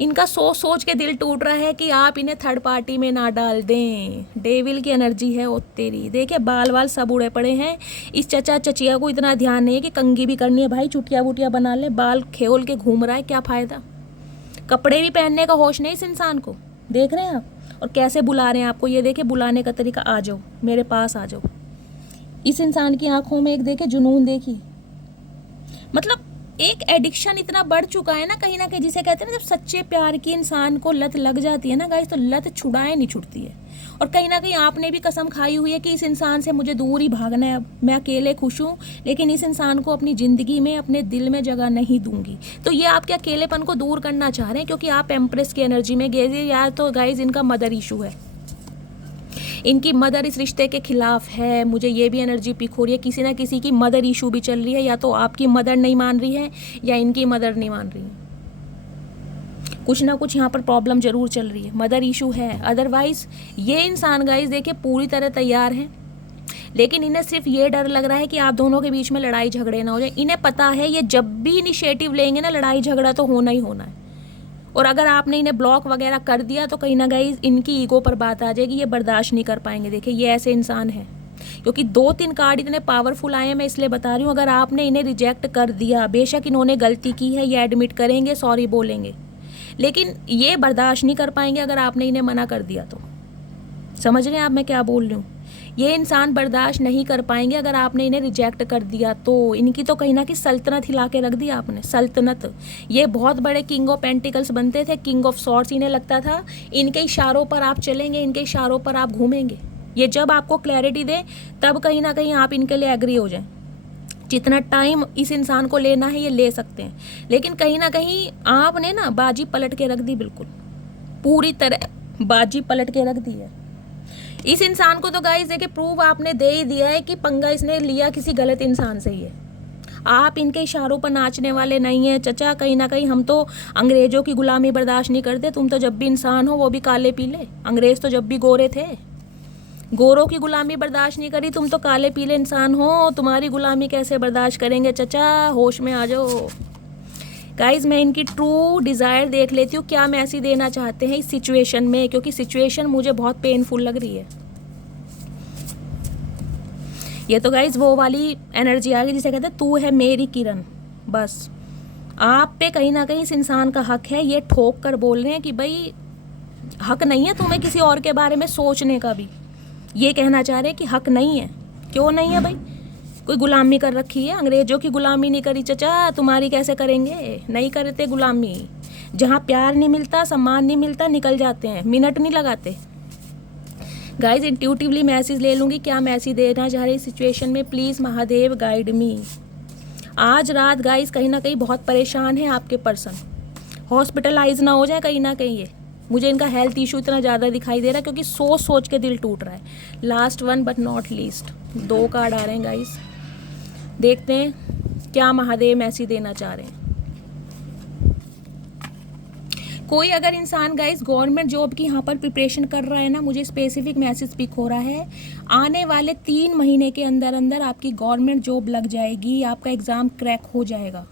इनका सोच सोच के दिल टूट रहा है कि आप इन्हें थर्ड पार्टी में ना डाल दें। डेविल की एनर्जी है ओ तेरी। देखिए बाल वाल सब उड़े पड़े हैं। इस चचा चचिया को इतना ध्यान नहीं है कि कंघी भी करनी है भाई, चुटिया वुटिया बना ले, बाल खेल के घूम रहा है, क्या फ़ायदा। कपड़े भी पहनने का होश नहीं इस इंसान को, देख रहे हैं आप। और कैसे बुला रहे हैं आपको, ये देखिए बुलाने का तरीका, आ जाओ मेरे पास आ जाओ। इस इंसान की आंखों में एक देखे जुनून, देखिए मतलब एक एडिक्शन इतना बढ़ चुका है ना कहीं जिसे कहते हैं ना, जब सच्चे प्यार की इंसान को लत लग जाती है ना गाइस, तो लत छुड़ाए नहीं छुड़ती है। और कहीं ना कहीं आपने भी कसम खाई हुई है कि इस इंसान से मुझे दूर ही भागना है, अब मैं अकेले खुश हूँ, लेकिन इस इंसान को अपनी ज़िंदगी में, अपने दिल में जगह नहीं दूंगी। तो ये आपके अकेलेपन को दूर करना चाह रहे हैं, क्योंकि आप एम्प्रेस की एनर्जी में गए, या तो गाइस इनका मदर इशू है, इनकी मदर इस रिश्ते के खिलाफ है। मुझे ये भी एनर्जी पिक हो रही है, किसी ना किसी की मदर इशू भी चल रही है, या तो आपकी मदर नहीं मान रही है या इनकी मदर नहीं मान रही है। कुछ ना कुछ यहाँ पर प्रॉब्लम जरूर चल रही है, मदर इशू है। अदरवाइज ये इंसान गाइस देखिए पूरी तरह तैयार हैं, लेकिन इन्हें सिर्फ ये डर लग रहा है कि आप दोनों के बीच में लड़ाई झगड़े ना हो जाए। इन्हें पता है ये जब भी इनिशिएटिव लेंगे ना, लड़ाई झगड़ा तो होना ही होना है। और अगर आपने इन्हें ब्लॉक वगैरह कर दिया तो कहीं ना कहीं इनकी ईगो पर बात आ जाएगी, ये बर्दाश्त नहीं कर पाएंगे। देखिए ये ऐसे इंसान है, क्योंकि 2-3 कार्ड इतने पावरफुल आए हैं, मैं इसलिए बता रही हूँ। अगर आपने इन्हें रिजेक्ट कर दिया, बेशक इन्होंने गलती की है, ये एडमिट करेंगे, सॉरी बोलेंगे, लेकिन ये बर्दाश्त नहीं कर पाएंगे अगर आपने इन्हें मना कर दिया तो। समझ रहे हैं आप मैं क्या बोल रही हूँ। ये इंसान बर्दाश्त नहीं कर पाएंगे अगर आपने इन्हें रिजेक्ट कर दिया तो। इनकी तो कहीं ना कहीं सल्तनत हिला के रख दी आपने, सल्तनत। ये बहुत बड़े किंग ऑफ पेंटिकल्स बनते थे, किंग ऑफ सॉर्ड्स। इन्हें लगता था इनके इशारों पर आप चलेंगे, इनके इशारों पर आप घूमेंगे। ये जब आपको क्लैरिटी दे तब कहीं ना कहीं आप इनके लिए एग्री हो जाएं। जितना टाइम इस इंसान को लेना है ये ले सकते हैं, लेकिन कहीं ना कहीं आपने ना बाजी पलट के रख दी, बिल्कुल पूरी तरह बाजी पलट के रख दी है। इस इंसान को तो गाइस देखिए प्रूव आपने दे ही दिया है कि पंगा इसने लिया किसी गलत इंसान से ही है। आप इनके इशारों पर नाचने वाले नहीं हैं चचा। कहीं ना कहीं हम तो अंग्रेजों की गुलामी बर्दाश्त नहीं करते। तुम तो जब भी इंसान हो वो भी काले पीले, अंग्रेज तो जब भी गोरे थे, गोरों की गुलामी बर्दाश्त नहीं करी। तुम तो काले पीले इंसान हो, तुम्हारी गुलामी कैसे बर्दाश्त करेंगे चचा, होश में आ जाओ। गाइज मैं इनकी ट्रू डिज़ायर देख लेती हूँ, क्या मैसेज देना चाहते हैं इस सिचुएशन में, क्योंकि सिचुएशन मुझे बहुत पेनफुल लग रही है। ये तो गाइज वो वाली एनर्जी आ गई जिसे कहते हैं तू है मेरी किरण। बस आप पे कहीं ना कहीं इस इंसान का हक है, ये ठोक कर बोल रहे हैं कि भाई हक नहीं है तुम्हें किसी और के बारे में सोचने का भी। ये कहना चाह रहे हैं कि हक नहीं है। क्यों नहीं है भाई, कोई गुलामी कर रखी है, अंग्रेजों की गुलामी नहीं करी चचा, तुम्हारी कैसे करेंगे, नहीं करते गुलामी। जहाँ प्यार नहीं मिलता, सम्मान नहीं मिलता, निकल जाते हैं, मिनट नहीं लगाते। गाइज इंट्यूटिवली मैसेज ले लूँगी क्या मैसेज देना चाह रही सिचुएशन में, प्लीज़ महादेव गाइड मी। आज रात गाइज कहीं ना कहीं बहुत परेशान है आपके पर्सन, हॉस्पिटलाइज ना हो जाए कहीं ना कहीं। ये मुझे इनका हेल्थ इशू इतना ज़्यादा दिखाई दे रहा है क्योंकि सोच सोच के दिल टूट रहा है। Last one but not least, 2 card आ रहे हैं गाइज, देखते हैं क्या महादेव मैसेज देना चाह रहे हैं। कोई अगर इंसान गाइस गवर्नमेंट जॉब की यहाँ पर प्रिपरेशन कर रहा है ना, मुझे स्पेसिफिक मैसेज पिक हो रहा है, आने वाले 3 महीने के अंदर अंदर आपकी गवर्नमेंट जॉब लग जाएगी, आपका एग्ज़ाम क्रैक हो जाएगा,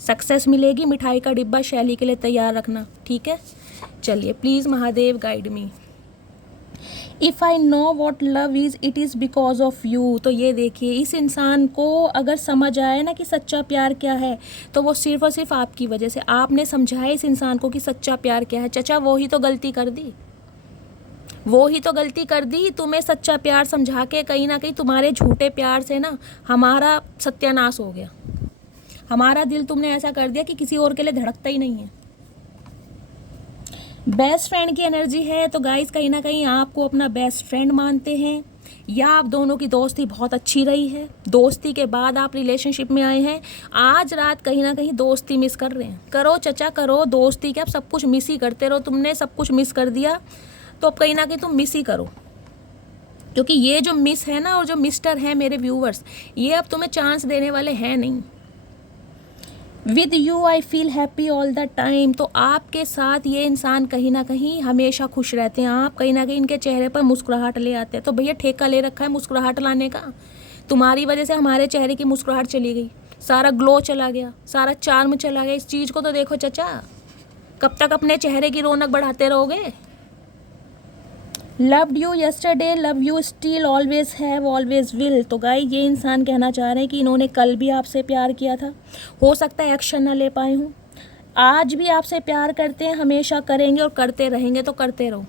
सक्सेस मिलेगी। मिठाई का डिब्बा शैली के लिए तैयार रखना, ठीक है। चलिए please Mahadev guide me. If I know what love is it is because of you. तो ये देखिए इस इंसान को अगर समझ आए ना कि सच्चा प्यार क्या है, तो वो सिर्फ और सिर्फ आपकी वजह से। आपने समझाया इस इंसान को कि सच्चा प्यार क्या है। चचा वो ही तो गलती कर दी, वो ही तो गलती कर दी। तुम्हें सच्चा प्यार समझा के कहीं ना कहीं तुम्हारे झूठे प्यार से ना हमारा सत्यानाश हो गया। हमारा दिल तुमने ऐसा कर दिया कि किसी और के लिए धड़कता ही नहीं है। बेस्ट फ्रेंड की एनर्जी है, तो गाइस कहीं ना कहीं आपको अपना बेस्ट फ्रेंड मानते हैं। या आप दोनों की दोस्ती बहुत अच्छी रही है, दोस्ती के बाद आप रिलेशनशिप में आए हैं, आज रात कहीं ना कहीं दोस्ती मिस कर रहे हैं। करो चचा करो दोस्ती, क्या आप सब कुछ मिस ही करते रहो, तुमने सब कुछ मिस कर दिया तो अब कहीं ना कहीं तुम मिस ही करो, क्योंकि ये जो मिस है ना और जो मिस्टर है मेरे व्यूवर्स, ये अब तुम्हें चांस देने वाले हैं नहीं। With you I feel happy all the time, तो आपके साथ ये इंसान कहीं ना कहीं हमेशा खुश रहते हैं, आप कहीं ना कहीं इनके चेहरे पर मुस्कुराहट ले आते हैं। तो भैया ठेका ले रखा है मुस्कुराहट लाने का, तुम्हारी वजह से हमारे चेहरे की मुस्कुराहट चली गई, सारा ग्लो चला गया, सारा चार्म चला गया। इस चीज़ को तो देखो चचा, कब तक अपने चेहरे की रौनक बढ़ाते रहोगे। Loved you yesterday, love you still, always have, always will. तो गाइस ये इंसान कहना चाह रहे हैं कि इन्होंने कल भी आपसे प्यार किया था, हो सकता है एक्शन ना ले पाए हूँ, आज भी आपसे प्यार करते हैं, हमेशा करेंगे और करते रहेंगे, तो करते रहो।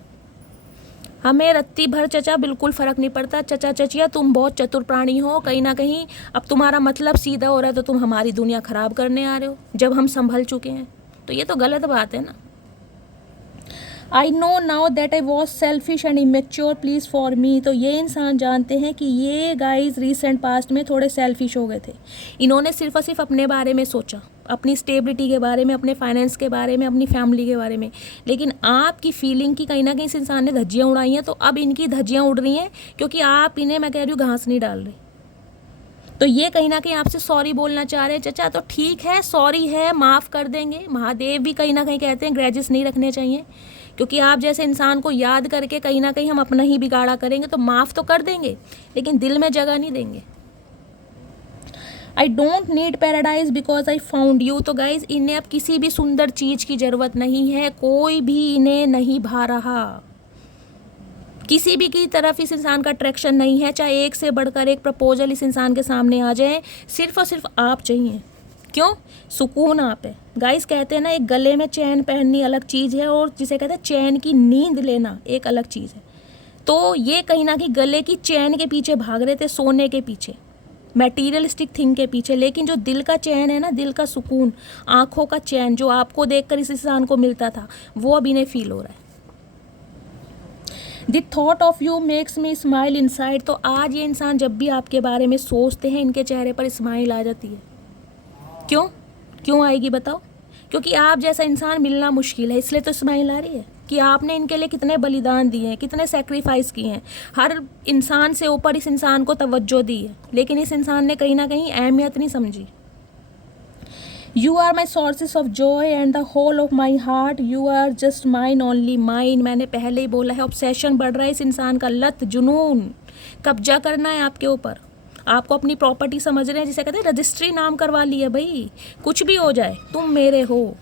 हमें रत्ती भर चचा बिल्कुल फ़र्क नहीं पड़ता, चचा चचिया तुम बहुत चतुर प्राणी हो, कहीं ना कहीं अब तुम्हारा मतलब सीधा हो रहा है, तो तुम हमारी दुनिया ख़राब करने आ रहे हो जब हम संभल चुके हैं, तो ये तो गलत बात है ना। I know now that I was selfish and immature, please for me. तो ये इंसान जानते हैं कि ये गाइज रिसेंट पास्ट में थोड़े सेल्फिश हो गए थे, इन्होंने सिर्फ और सिर्फ अपने बारे में सोचा, अपनी स्टेबिलिटी के बारे में, अपने फाइनेंस के बारे में, अपनी फैमिली के बारे में, लेकिन आपकी फीलिंग की कहीं ना कहीं इस इंसान ने धज्जियाँ उड़ाई हैं, तो अब इनकी धज्जियाँ उड़ रही हैं क्योंकि आप इन्हें, मैं कह रही हूँ, घास नहीं डाल रहे। तो ये कहीं ना कहीं आपसे सॉरी बोलना चाह रहे हैं। चचा तो ठीक है, सॉरी है, माफ़ कर देंगे। महादेव भी कहीं ना कहीं कहते हैं ग्रजेस नहीं रखने चाहिए, क्योंकि आप जैसे इंसान को याद करके कहीं ना कहीं हम अपना ही बिगाड़ा करेंगे, तो माफ़ तो कर देंगे लेकिन दिल में जगह नहीं देंगे। I don't need paradise because I found you. तो गाइज इन्हें अब किसी भी सुंदर चीज़ की ज़रूरत नहीं है, कोई भी इन्हें नहीं भा रहा, किसी भी की तरफ इस इंसान का अट्रैक्शन नहीं है, चाहे एक से बढ़कर एक प्रपोजल इस इंसान के सामने आ जाए, सिर्फ और सिर्फ आप चाहिए। क्यों? सुकून आप है। गाइस कहते हैं ना, एक गले में चैन पहननी अलग चीज़ है और जिसे कहते हैं चैन की नींद लेना एक अलग चीज़ है। तो ये कहीं ना कहीं गले की चैन के पीछे भाग रहे थे, सोने के पीछे, मटेरियलिस्टिक थिंग के पीछे, लेकिन जो दिल का चैन है ना, दिल का सुकून, आँखों का चैन जो आपको देखकर इस इंसान को मिलता था, वो अब इन्हें फील हो रहा है। The thought of you makes me smile inside. तो आज ये इंसान जब भी आपके बारे में सोचते हैं, इनके चेहरे पर स्माइल आ जाती है। क्यों? क्यों आएगी बताओ? क्योंकि आप जैसा इंसान मिलना मुश्किल है, इसलिए तो स्माइल आ रही है कि आपने इनके लिए कितने बलिदान दिए हैं, कितने सेक्रीफाइस किए हैं, हर इंसान से ऊपर इस इंसान को तवज्जो दी है, लेकिन इस इंसान ने कहीं ना कहीं अहमियत नहीं समझी। You are my sources of joy and the whole of my heart, you are just mine only mine. मैंने पहले ही बोला है, ऑब्सेशन बढ़ रहा है इस इंसान का, लत जुनून, कब्जा करना है आपके ऊपर, आपको अपनी प्रॉपर्टी समझ रहे हैं, जिसे कहते हैं रजिस्ट्री नाम करवा ली है भाई, कुछ भी हो जाए तुम मेरे हो।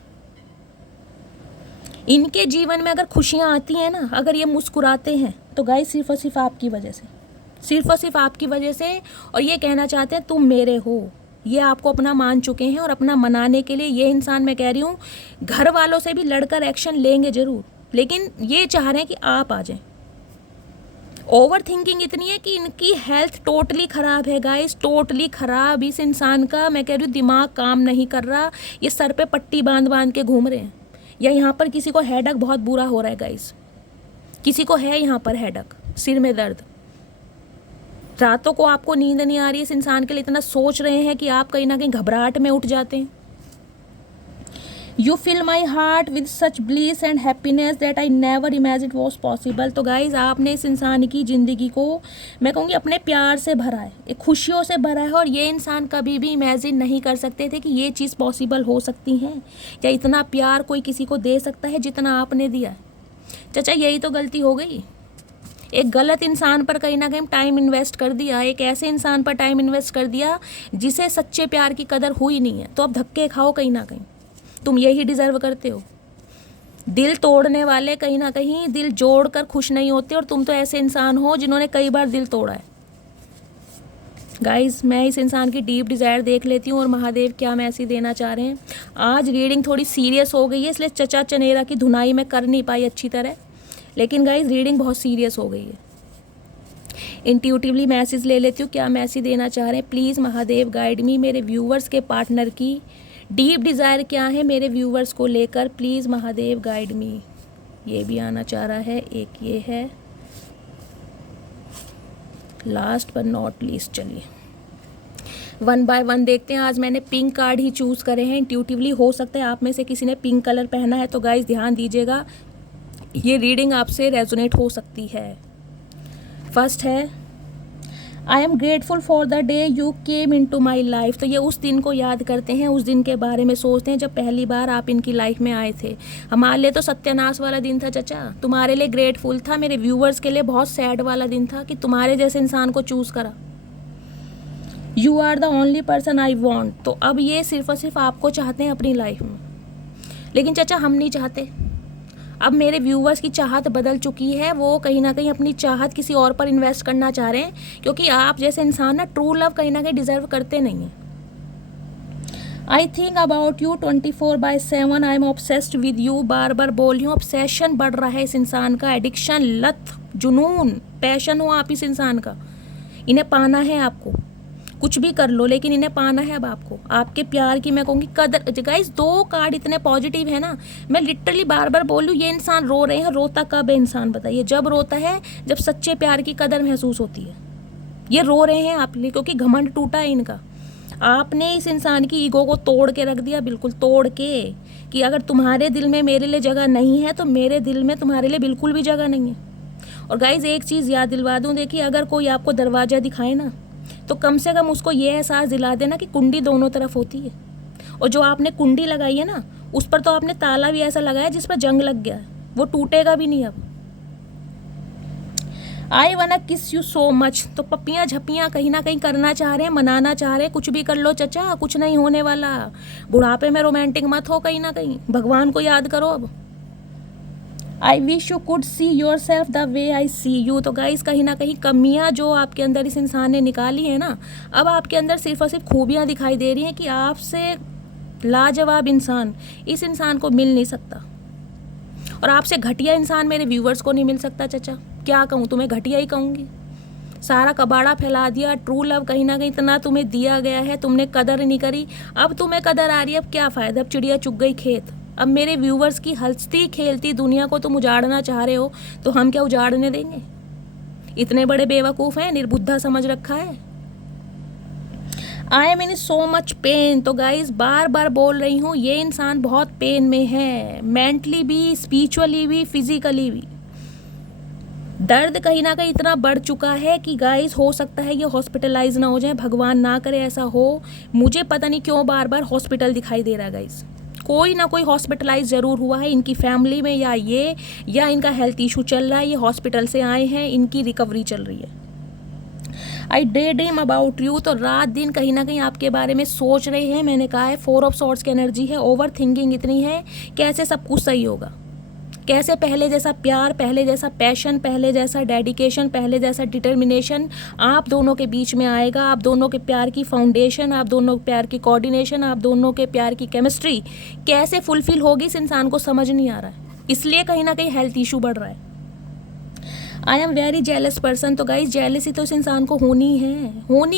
इनके जीवन में अगर खुशियाँ आती हैं ना, अगर ये मुस्कुराते हैं, तो गाइस सिर्फ और सिर्फ आपकी वजह से, सिर्फ और सिर्फ आपकी वजह से, और ये कहना चाहते हैं तुम मेरे हो। ये आपको अपना मान चुके हैं और अपना मनाने के लिए ये इंसान, मैं कह रही हूँ, घर वालों से भी लड़कर एक्शन लेंगे ज़रूर, लेकिन ये चाह रहे हैं कि आप आ जाएं। ओवर थिंकिंग इतनी है कि इनकी हेल्थ टोटली ख़राब है गाइस, टोटली ख़राब। इस इंसान का, मैं कह रही हूँ, दिमाग काम नहीं कर रहा, ये सर पे पट्टी बांध बांध के घूम रहे हैं, या यहाँ पर किसी को हेडक बहुत बुरा हो रहा है गाइस, किसी को है यहाँ पर हेडक, सिर में दर्द, रातों को आपको नींद नहीं आ रही है, इस इंसान के लिए इतना सोच रहे हैं कि आप कहीं ना कहीं घबराहट में उठ जाते हैं। You fill my heart with such bliss and happiness that I never imagine was possible. तो गाइज आपने इस इंसान की ज़िंदगी को, मैं कहूँगी, अपने प्यार से भरा है, एक खुशियों से भरा है, और ये इंसान कभी भी इमेजिन नहीं कर सकते थे कि ये चीज़ पॉसिबल हो सकती है, या इतना प्यार कोई किसी को दे सकता है जितना आपने दिया है। चाचा यही तो गलती हो गई, एक गलत इंसान पर कहीं ना कहीं टाइम इन्वेस्ट कर दिया, एक ऐसे इंसान पर टाइम इन्वेस्ट कर दिया जिसे सच्चे प्यार की कदर हुई नहीं है। तो अब धक्के खाओ कहीं ना कहीं, तुम यही डिज़र्व करते हो। दिल तोड़ने वाले कहीं ना कहीं दिल जोड़ कर खुश नहीं होते, और तुम तो ऐसे इंसान हो जिन्होंने कई बार दिल तोड़ा है। गाइस मैं इस इंसान की डीप डिज़ायर देख लेती हूँ और महादेव क्या मैसेज देना चाह रहे हैं। आज रीडिंग थोड़ी सीरियस हो गई है, इसलिए चचा चनेरा की धुनाई मैं कर नहीं पाई अच्छी तरह, लेकिन गाइस रीडिंग बहुत सीरियस हो गई है। इंट्यूटिवली मैसेज ले लेती हूँ, क्या मैसेज देना चाह रहे हैं। प्लीज़ महादेव गाइड मी, मेरे व्यूवर्स के पार्टनर की डीप डिज़ायर क्या है मेरे व्यूवर्स को लेकर, प्लीज़ महादेव गाइड मी। ये भी आना चाह रहा है, एक ये है, लास्ट पर नॉट लीस्ट, चलिए वन बाय वन देखते हैं। आज मैंने पिंक कार्ड ही चूज़ करे हैं इंट्यूटिवली। हो सकता है आप में से किसी ने पिंक कलर पहना है, तो गाइस ध्यान दीजिएगा, ये रीडिंग आपसे रेजोनेट हो सकती है। फर्स्ट है, I am grateful for the day you came into my life. तो ये उस दिन को याद करते हैं, उस दिन के बारे में सोचते हैं जब पहली बार आप इनकी लाइफ में आए थे। हमारे लिए तो सत्यानाश वाला दिन था चचा, तुम्हारे लिए ग्रेटफुल था, मेरे व्यूवर्स के लिए बहुत सैड वाला दिन था कि तुम्हारे जैसे इंसान को चूज़ करा। You are the only person I want. तो अब ये सिर्फ और सिर्फ आपको चाहते हैं अपनी लाइफ में, लेकिन चचा हम नहीं चाहते। अब मेरे व्यूवर्स की चाहत बदल चुकी है, वो कहीं ना कहीं अपनी चाहत किसी और पर इन्वेस्ट करना चाह रहे हैं, क्योंकि आप जैसे इंसान ना ट्रू लव कहीं ना कहीं डिजर्व करते नहीं हैं। I think about you 24/7, I am obsessed with you. बार बार बोल रही हूँ, ऑब्सेशन बढ़ रहा है इस इंसान का, एडिक्शन, लत, जुनून, पैशन हो आप इस इंसान का। इन्हें पाना है आपको, कुछ भी कर लो लेकिन इन्हें पाना है अब आपको। आपके प्यार की मैं कहूँगी कदर। गाइस 2 कार्ड इतने पॉजिटिव है ना, मैं लिटरली बार बार बोल लूँ, ये इंसान रो रहे हैं। रोता कब है इंसान बताइए? जब रोता है जब सच्चे प्यार की कदर महसूस होती है। ये रो रहे हैं आप लिए क्योंकि घमंड टूटा है इनका। आपने इस इंसान की ईगो को तोड़ के रख दिया, बिल्कुल तोड़ के, कि अगर तुम्हारे दिल में मेरे लिए जगह नहीं है तो मेरे दिल में तुम्हारे लिए बिल्कुल भी जगह नहीं है। और गाइस एक चीज़ याद दिलवा दूँ, देखिए अगर कोई आपको दरवाज़ा दिखाए ना, तो कम से कम उसको ये एहसास दिला देना कि कुंडी दोनों तरफ होती है। और जो आपने कुंडी लगाई है ना, उस पर तो आपने ताला भी ऐसा लगाया जिस पर जंग लग गया है, वो टूटेगा भी नहीं अब। आई वाना किस यू सो मच। तो पप्पियाँ झप्पियाँ कहीं ना कहीं करना चाह रहे हैं, मनाना चाह रहे हैं, कुछ भी कर लो चचा, कुछ नहीं होने वाला। बुढ़ापे में रोमांटिक मत हो, कहीं ना कहीं भगवान को याद करो अब। I wish you could see yourself the way I see you. तो गाइस कहीं ना कहीं कमियां जो आपके अंदर इस इंसान ने निकाली है ना, अब आपके अंदर सिर्फ और सिर्फ खूबियां दिखाई दे रही हैं कि आपसे लाजवाब इंसान इस इंसान को मिल नहीं सकता। और आपसे घटिया इंसान मेरे व्यूवर्स को नहीं मिल सकता चचा। क्या कहूँ, तुम्हें घटिया ही कहूँगी। सारा कबाड़ा फैला दिया। ट्रू लव कहीं ना कहीं इतना तुम्हें दिया गया है, तुमने कदर नहीं करी। अब तुम्हें कदर आ रही है, अब क्या फ़ायदा, अब चिड़िया चुग गई खेत। अब मेरे व्यूवर्स की हंसती खेलती दुनिया को तुम उजाड़ना चाह रहे हो, तो हम क्या उजाड़ने देंगे? इतने बड़े बेवकूफ़ हैं, निर्बुद्धा समझ रखा है। I M in so much pain. तो गाइज बार बार बोल रही हूँ, ये इंसान बहुत पेन में है, मेंटली भी, स्पिरिचुअली भी, फिजिकली भी। दर्द कहीं ना कहीं इतना बढ़ चुका है कि गाइस हो सकता है ये हॉस्पिटलाइज ना हो जाए, भगवान ना करे ऐसा हो। मुझे पता नहीं क्यों बार बार हॉस्पिटल दिखाई दे रहा है गाइस। कोई ना कोई हॉस्पिटलाइज ज़रूर हुआ है इनकी फैमिली में, या इनका हेल्थ इशू चल रहा है, ये हॉस्पिटल से आए हैं, इनकी रिकवरी चल रही है। आई डे ड्रीम अबाउट यू। तो रात दिन कहीं ना कहीं आपके बारे में सोच रहे हैं। मैंने कहा है 4 ऑफ सॉर्ड्स की एनर्जी है, ओवर थिंकिंग इतनी है, कैसे सब कुछ सही होगा, कैसे पहले जैसा प्यार, पहले जैसा पैशन, पहले जैसा डेडिकेशन, पहले जैसा डिटर्मिनेशन आप दोनों के बीच में आएगा। आप दोनों के प्यार की फाउंडेशन, आप दोनों के प्यार की कोऑर्डिनेशन, आप दोनों के प्यार की केमिस्ट्री कैसे फुलफिल होगी, इस इंसान को समझ नहीं आ रहा है। इसलिए कहीं ना कहीं हेल्थ इशू बढ़ रहा है। I am very jealous person. तो गाइस जेलसी तो इस इंसान को होनी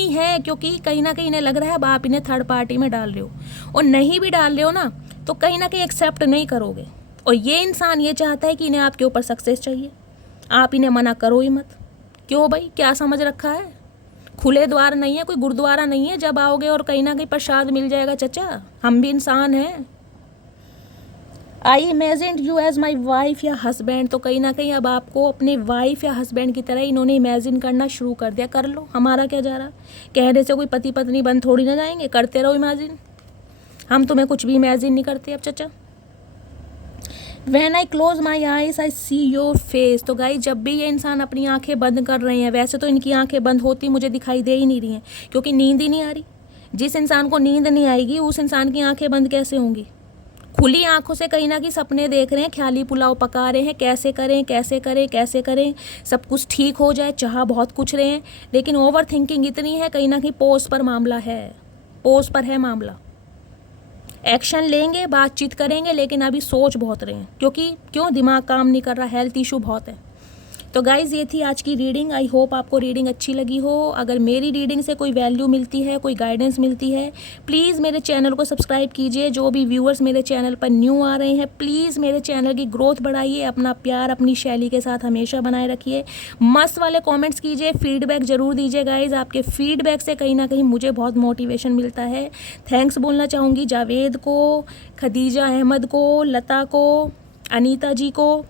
है, क्योंकि कहीं ना कहीं इन्हें लग रहा है अब आप इन्हें थर्ड पार्टी में डाल रहे हो, और नहीं भी डाल रहे हो ना तो कहीं ना कहीं एक्सेप्ट नहीं करोगे। और ये इंसान ये चाहता है कि इन्हें आपके ऊपर सक्सेस चाहिए, आप इन्हें मना करो ही मत। क्यों भाई, क्या समझ रखा है? खुले द्वार नहीं है, कोई गुरुद्वारा नहीं है जब आओगे और कहीं ना कहीं प्रसाद मिल जाएगा चचा। हम भी इंसान हैं। I imagine you as my wife या हस्बैंड। तो कहीं ना कहीं अब आपको अपने वाइफ या हस्बैंड की तरह इन्होंने इमेजिन करना शुरू कर दिया। कर लो, हमारा क्या जा रहा, कहने से कोई पति पत्नी बन थोड़ी ना जाएंगे, करते रहो इमेजिन। हम तुम्हें कुछ भी इमेजिन नहीं करते अब चचा। When I close my eyes, I see your face। तो गाइस जब भी ये इंसान अपनी आंखें बंद कर रहे हैं, वैसे तो इनकी आंखें बंद होती मुझे दिखाई दे ही नहीं रही हैं, क्योंकि नींद ही नहीं आ रही। जिस इंसान को नींद नहीं आएगी उस इंसान की आंखें बंद कैसे होंगी? खुली आंखों से कहीं ना कहीं सपने देख रहे हैं, ख्याली पुलाव पका रहे हैं, कैसे करें कैसे करें कैसे करें, सब कुछ ठीक हो जाए, चाह बहुत कुछ रहे हैं, लेकिन ओवर थिंकिंग इतनी है, कहीं ना कहीं पोज पर मामला है, पोज पर है मामला। एक्शन लेंगे, बातचीत करेंगे, लेकिन अभी सोच बहुत रहे हैं, क्यों दिमाग काम नहीं कर रहा, हेल्थ इशू बहुत है। तो गाइज़ ये थी आज की रीडिंग। आई होप आपको रीडिंग अच्छी लगी हो। अगर मेरी रीडिंग से कोई वैल्यू मिलती है, कोई गाइडेंस मिलती है, प्लीज़ मेरे चैनल को सब्सक्राइब कीजिए। जो भी व्यूअर्स मेरे चैनल पर न्यू आ रहे हैं, प्लीज़ मेरे चैनल की ग्रोथ बढ़ाइए। अपना प्यार अपनी शैली के साथ हमेशा बनाए रखिए। मस्त वाले कॉमेंट्स कीजिए, फीडबैक ज़रूर दीजिए गाइज़। आपके फीडबैक से कहीं ना कहीं मुझे बहुत मोटिवेशन मिलता है। थैंक्स बोलना चाहूँगी जावेद को, खदीजा अहमद को, लता को, अनीता जी को,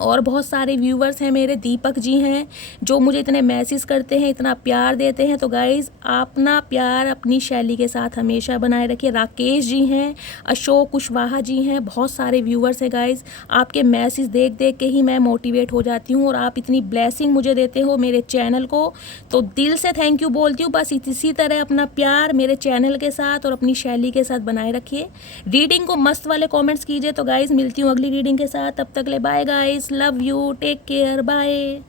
और बहुत सारे व्यूवर्स हैं मेरे, दीपक जी हैं जो मुझे इतने मैसेज करते हैं, इतना प्यार देते हैं। तो गाइज़ अपना प्यार अपनी शैली के साथ हमेशा बनाए रखिए। राकेश जी हैं, अशोक कुशवाहा जी हैं, बहुत सारे व्यूवर्स हैं गाइज़। आपके मैसेज देख देख के ही मैं मोटिवेट हो जाती हूँ और आप इतनी ब्लेसिंग मुझे देते हो मेरे चैनल को, तो दिल से थैंक यू बोलती हूँ। बस इसी तरह अपना प्यार मेरे चैनल के साथ और अपनी शैली के साथ बनाए रखिए। रीडिंग को मस्त वाले कॉमेंट्स कीजिए। तो गाइज़ मिलती हूँ अगली रीडिंग के साथ, तब तक ले bye guys, love you, take care, bye.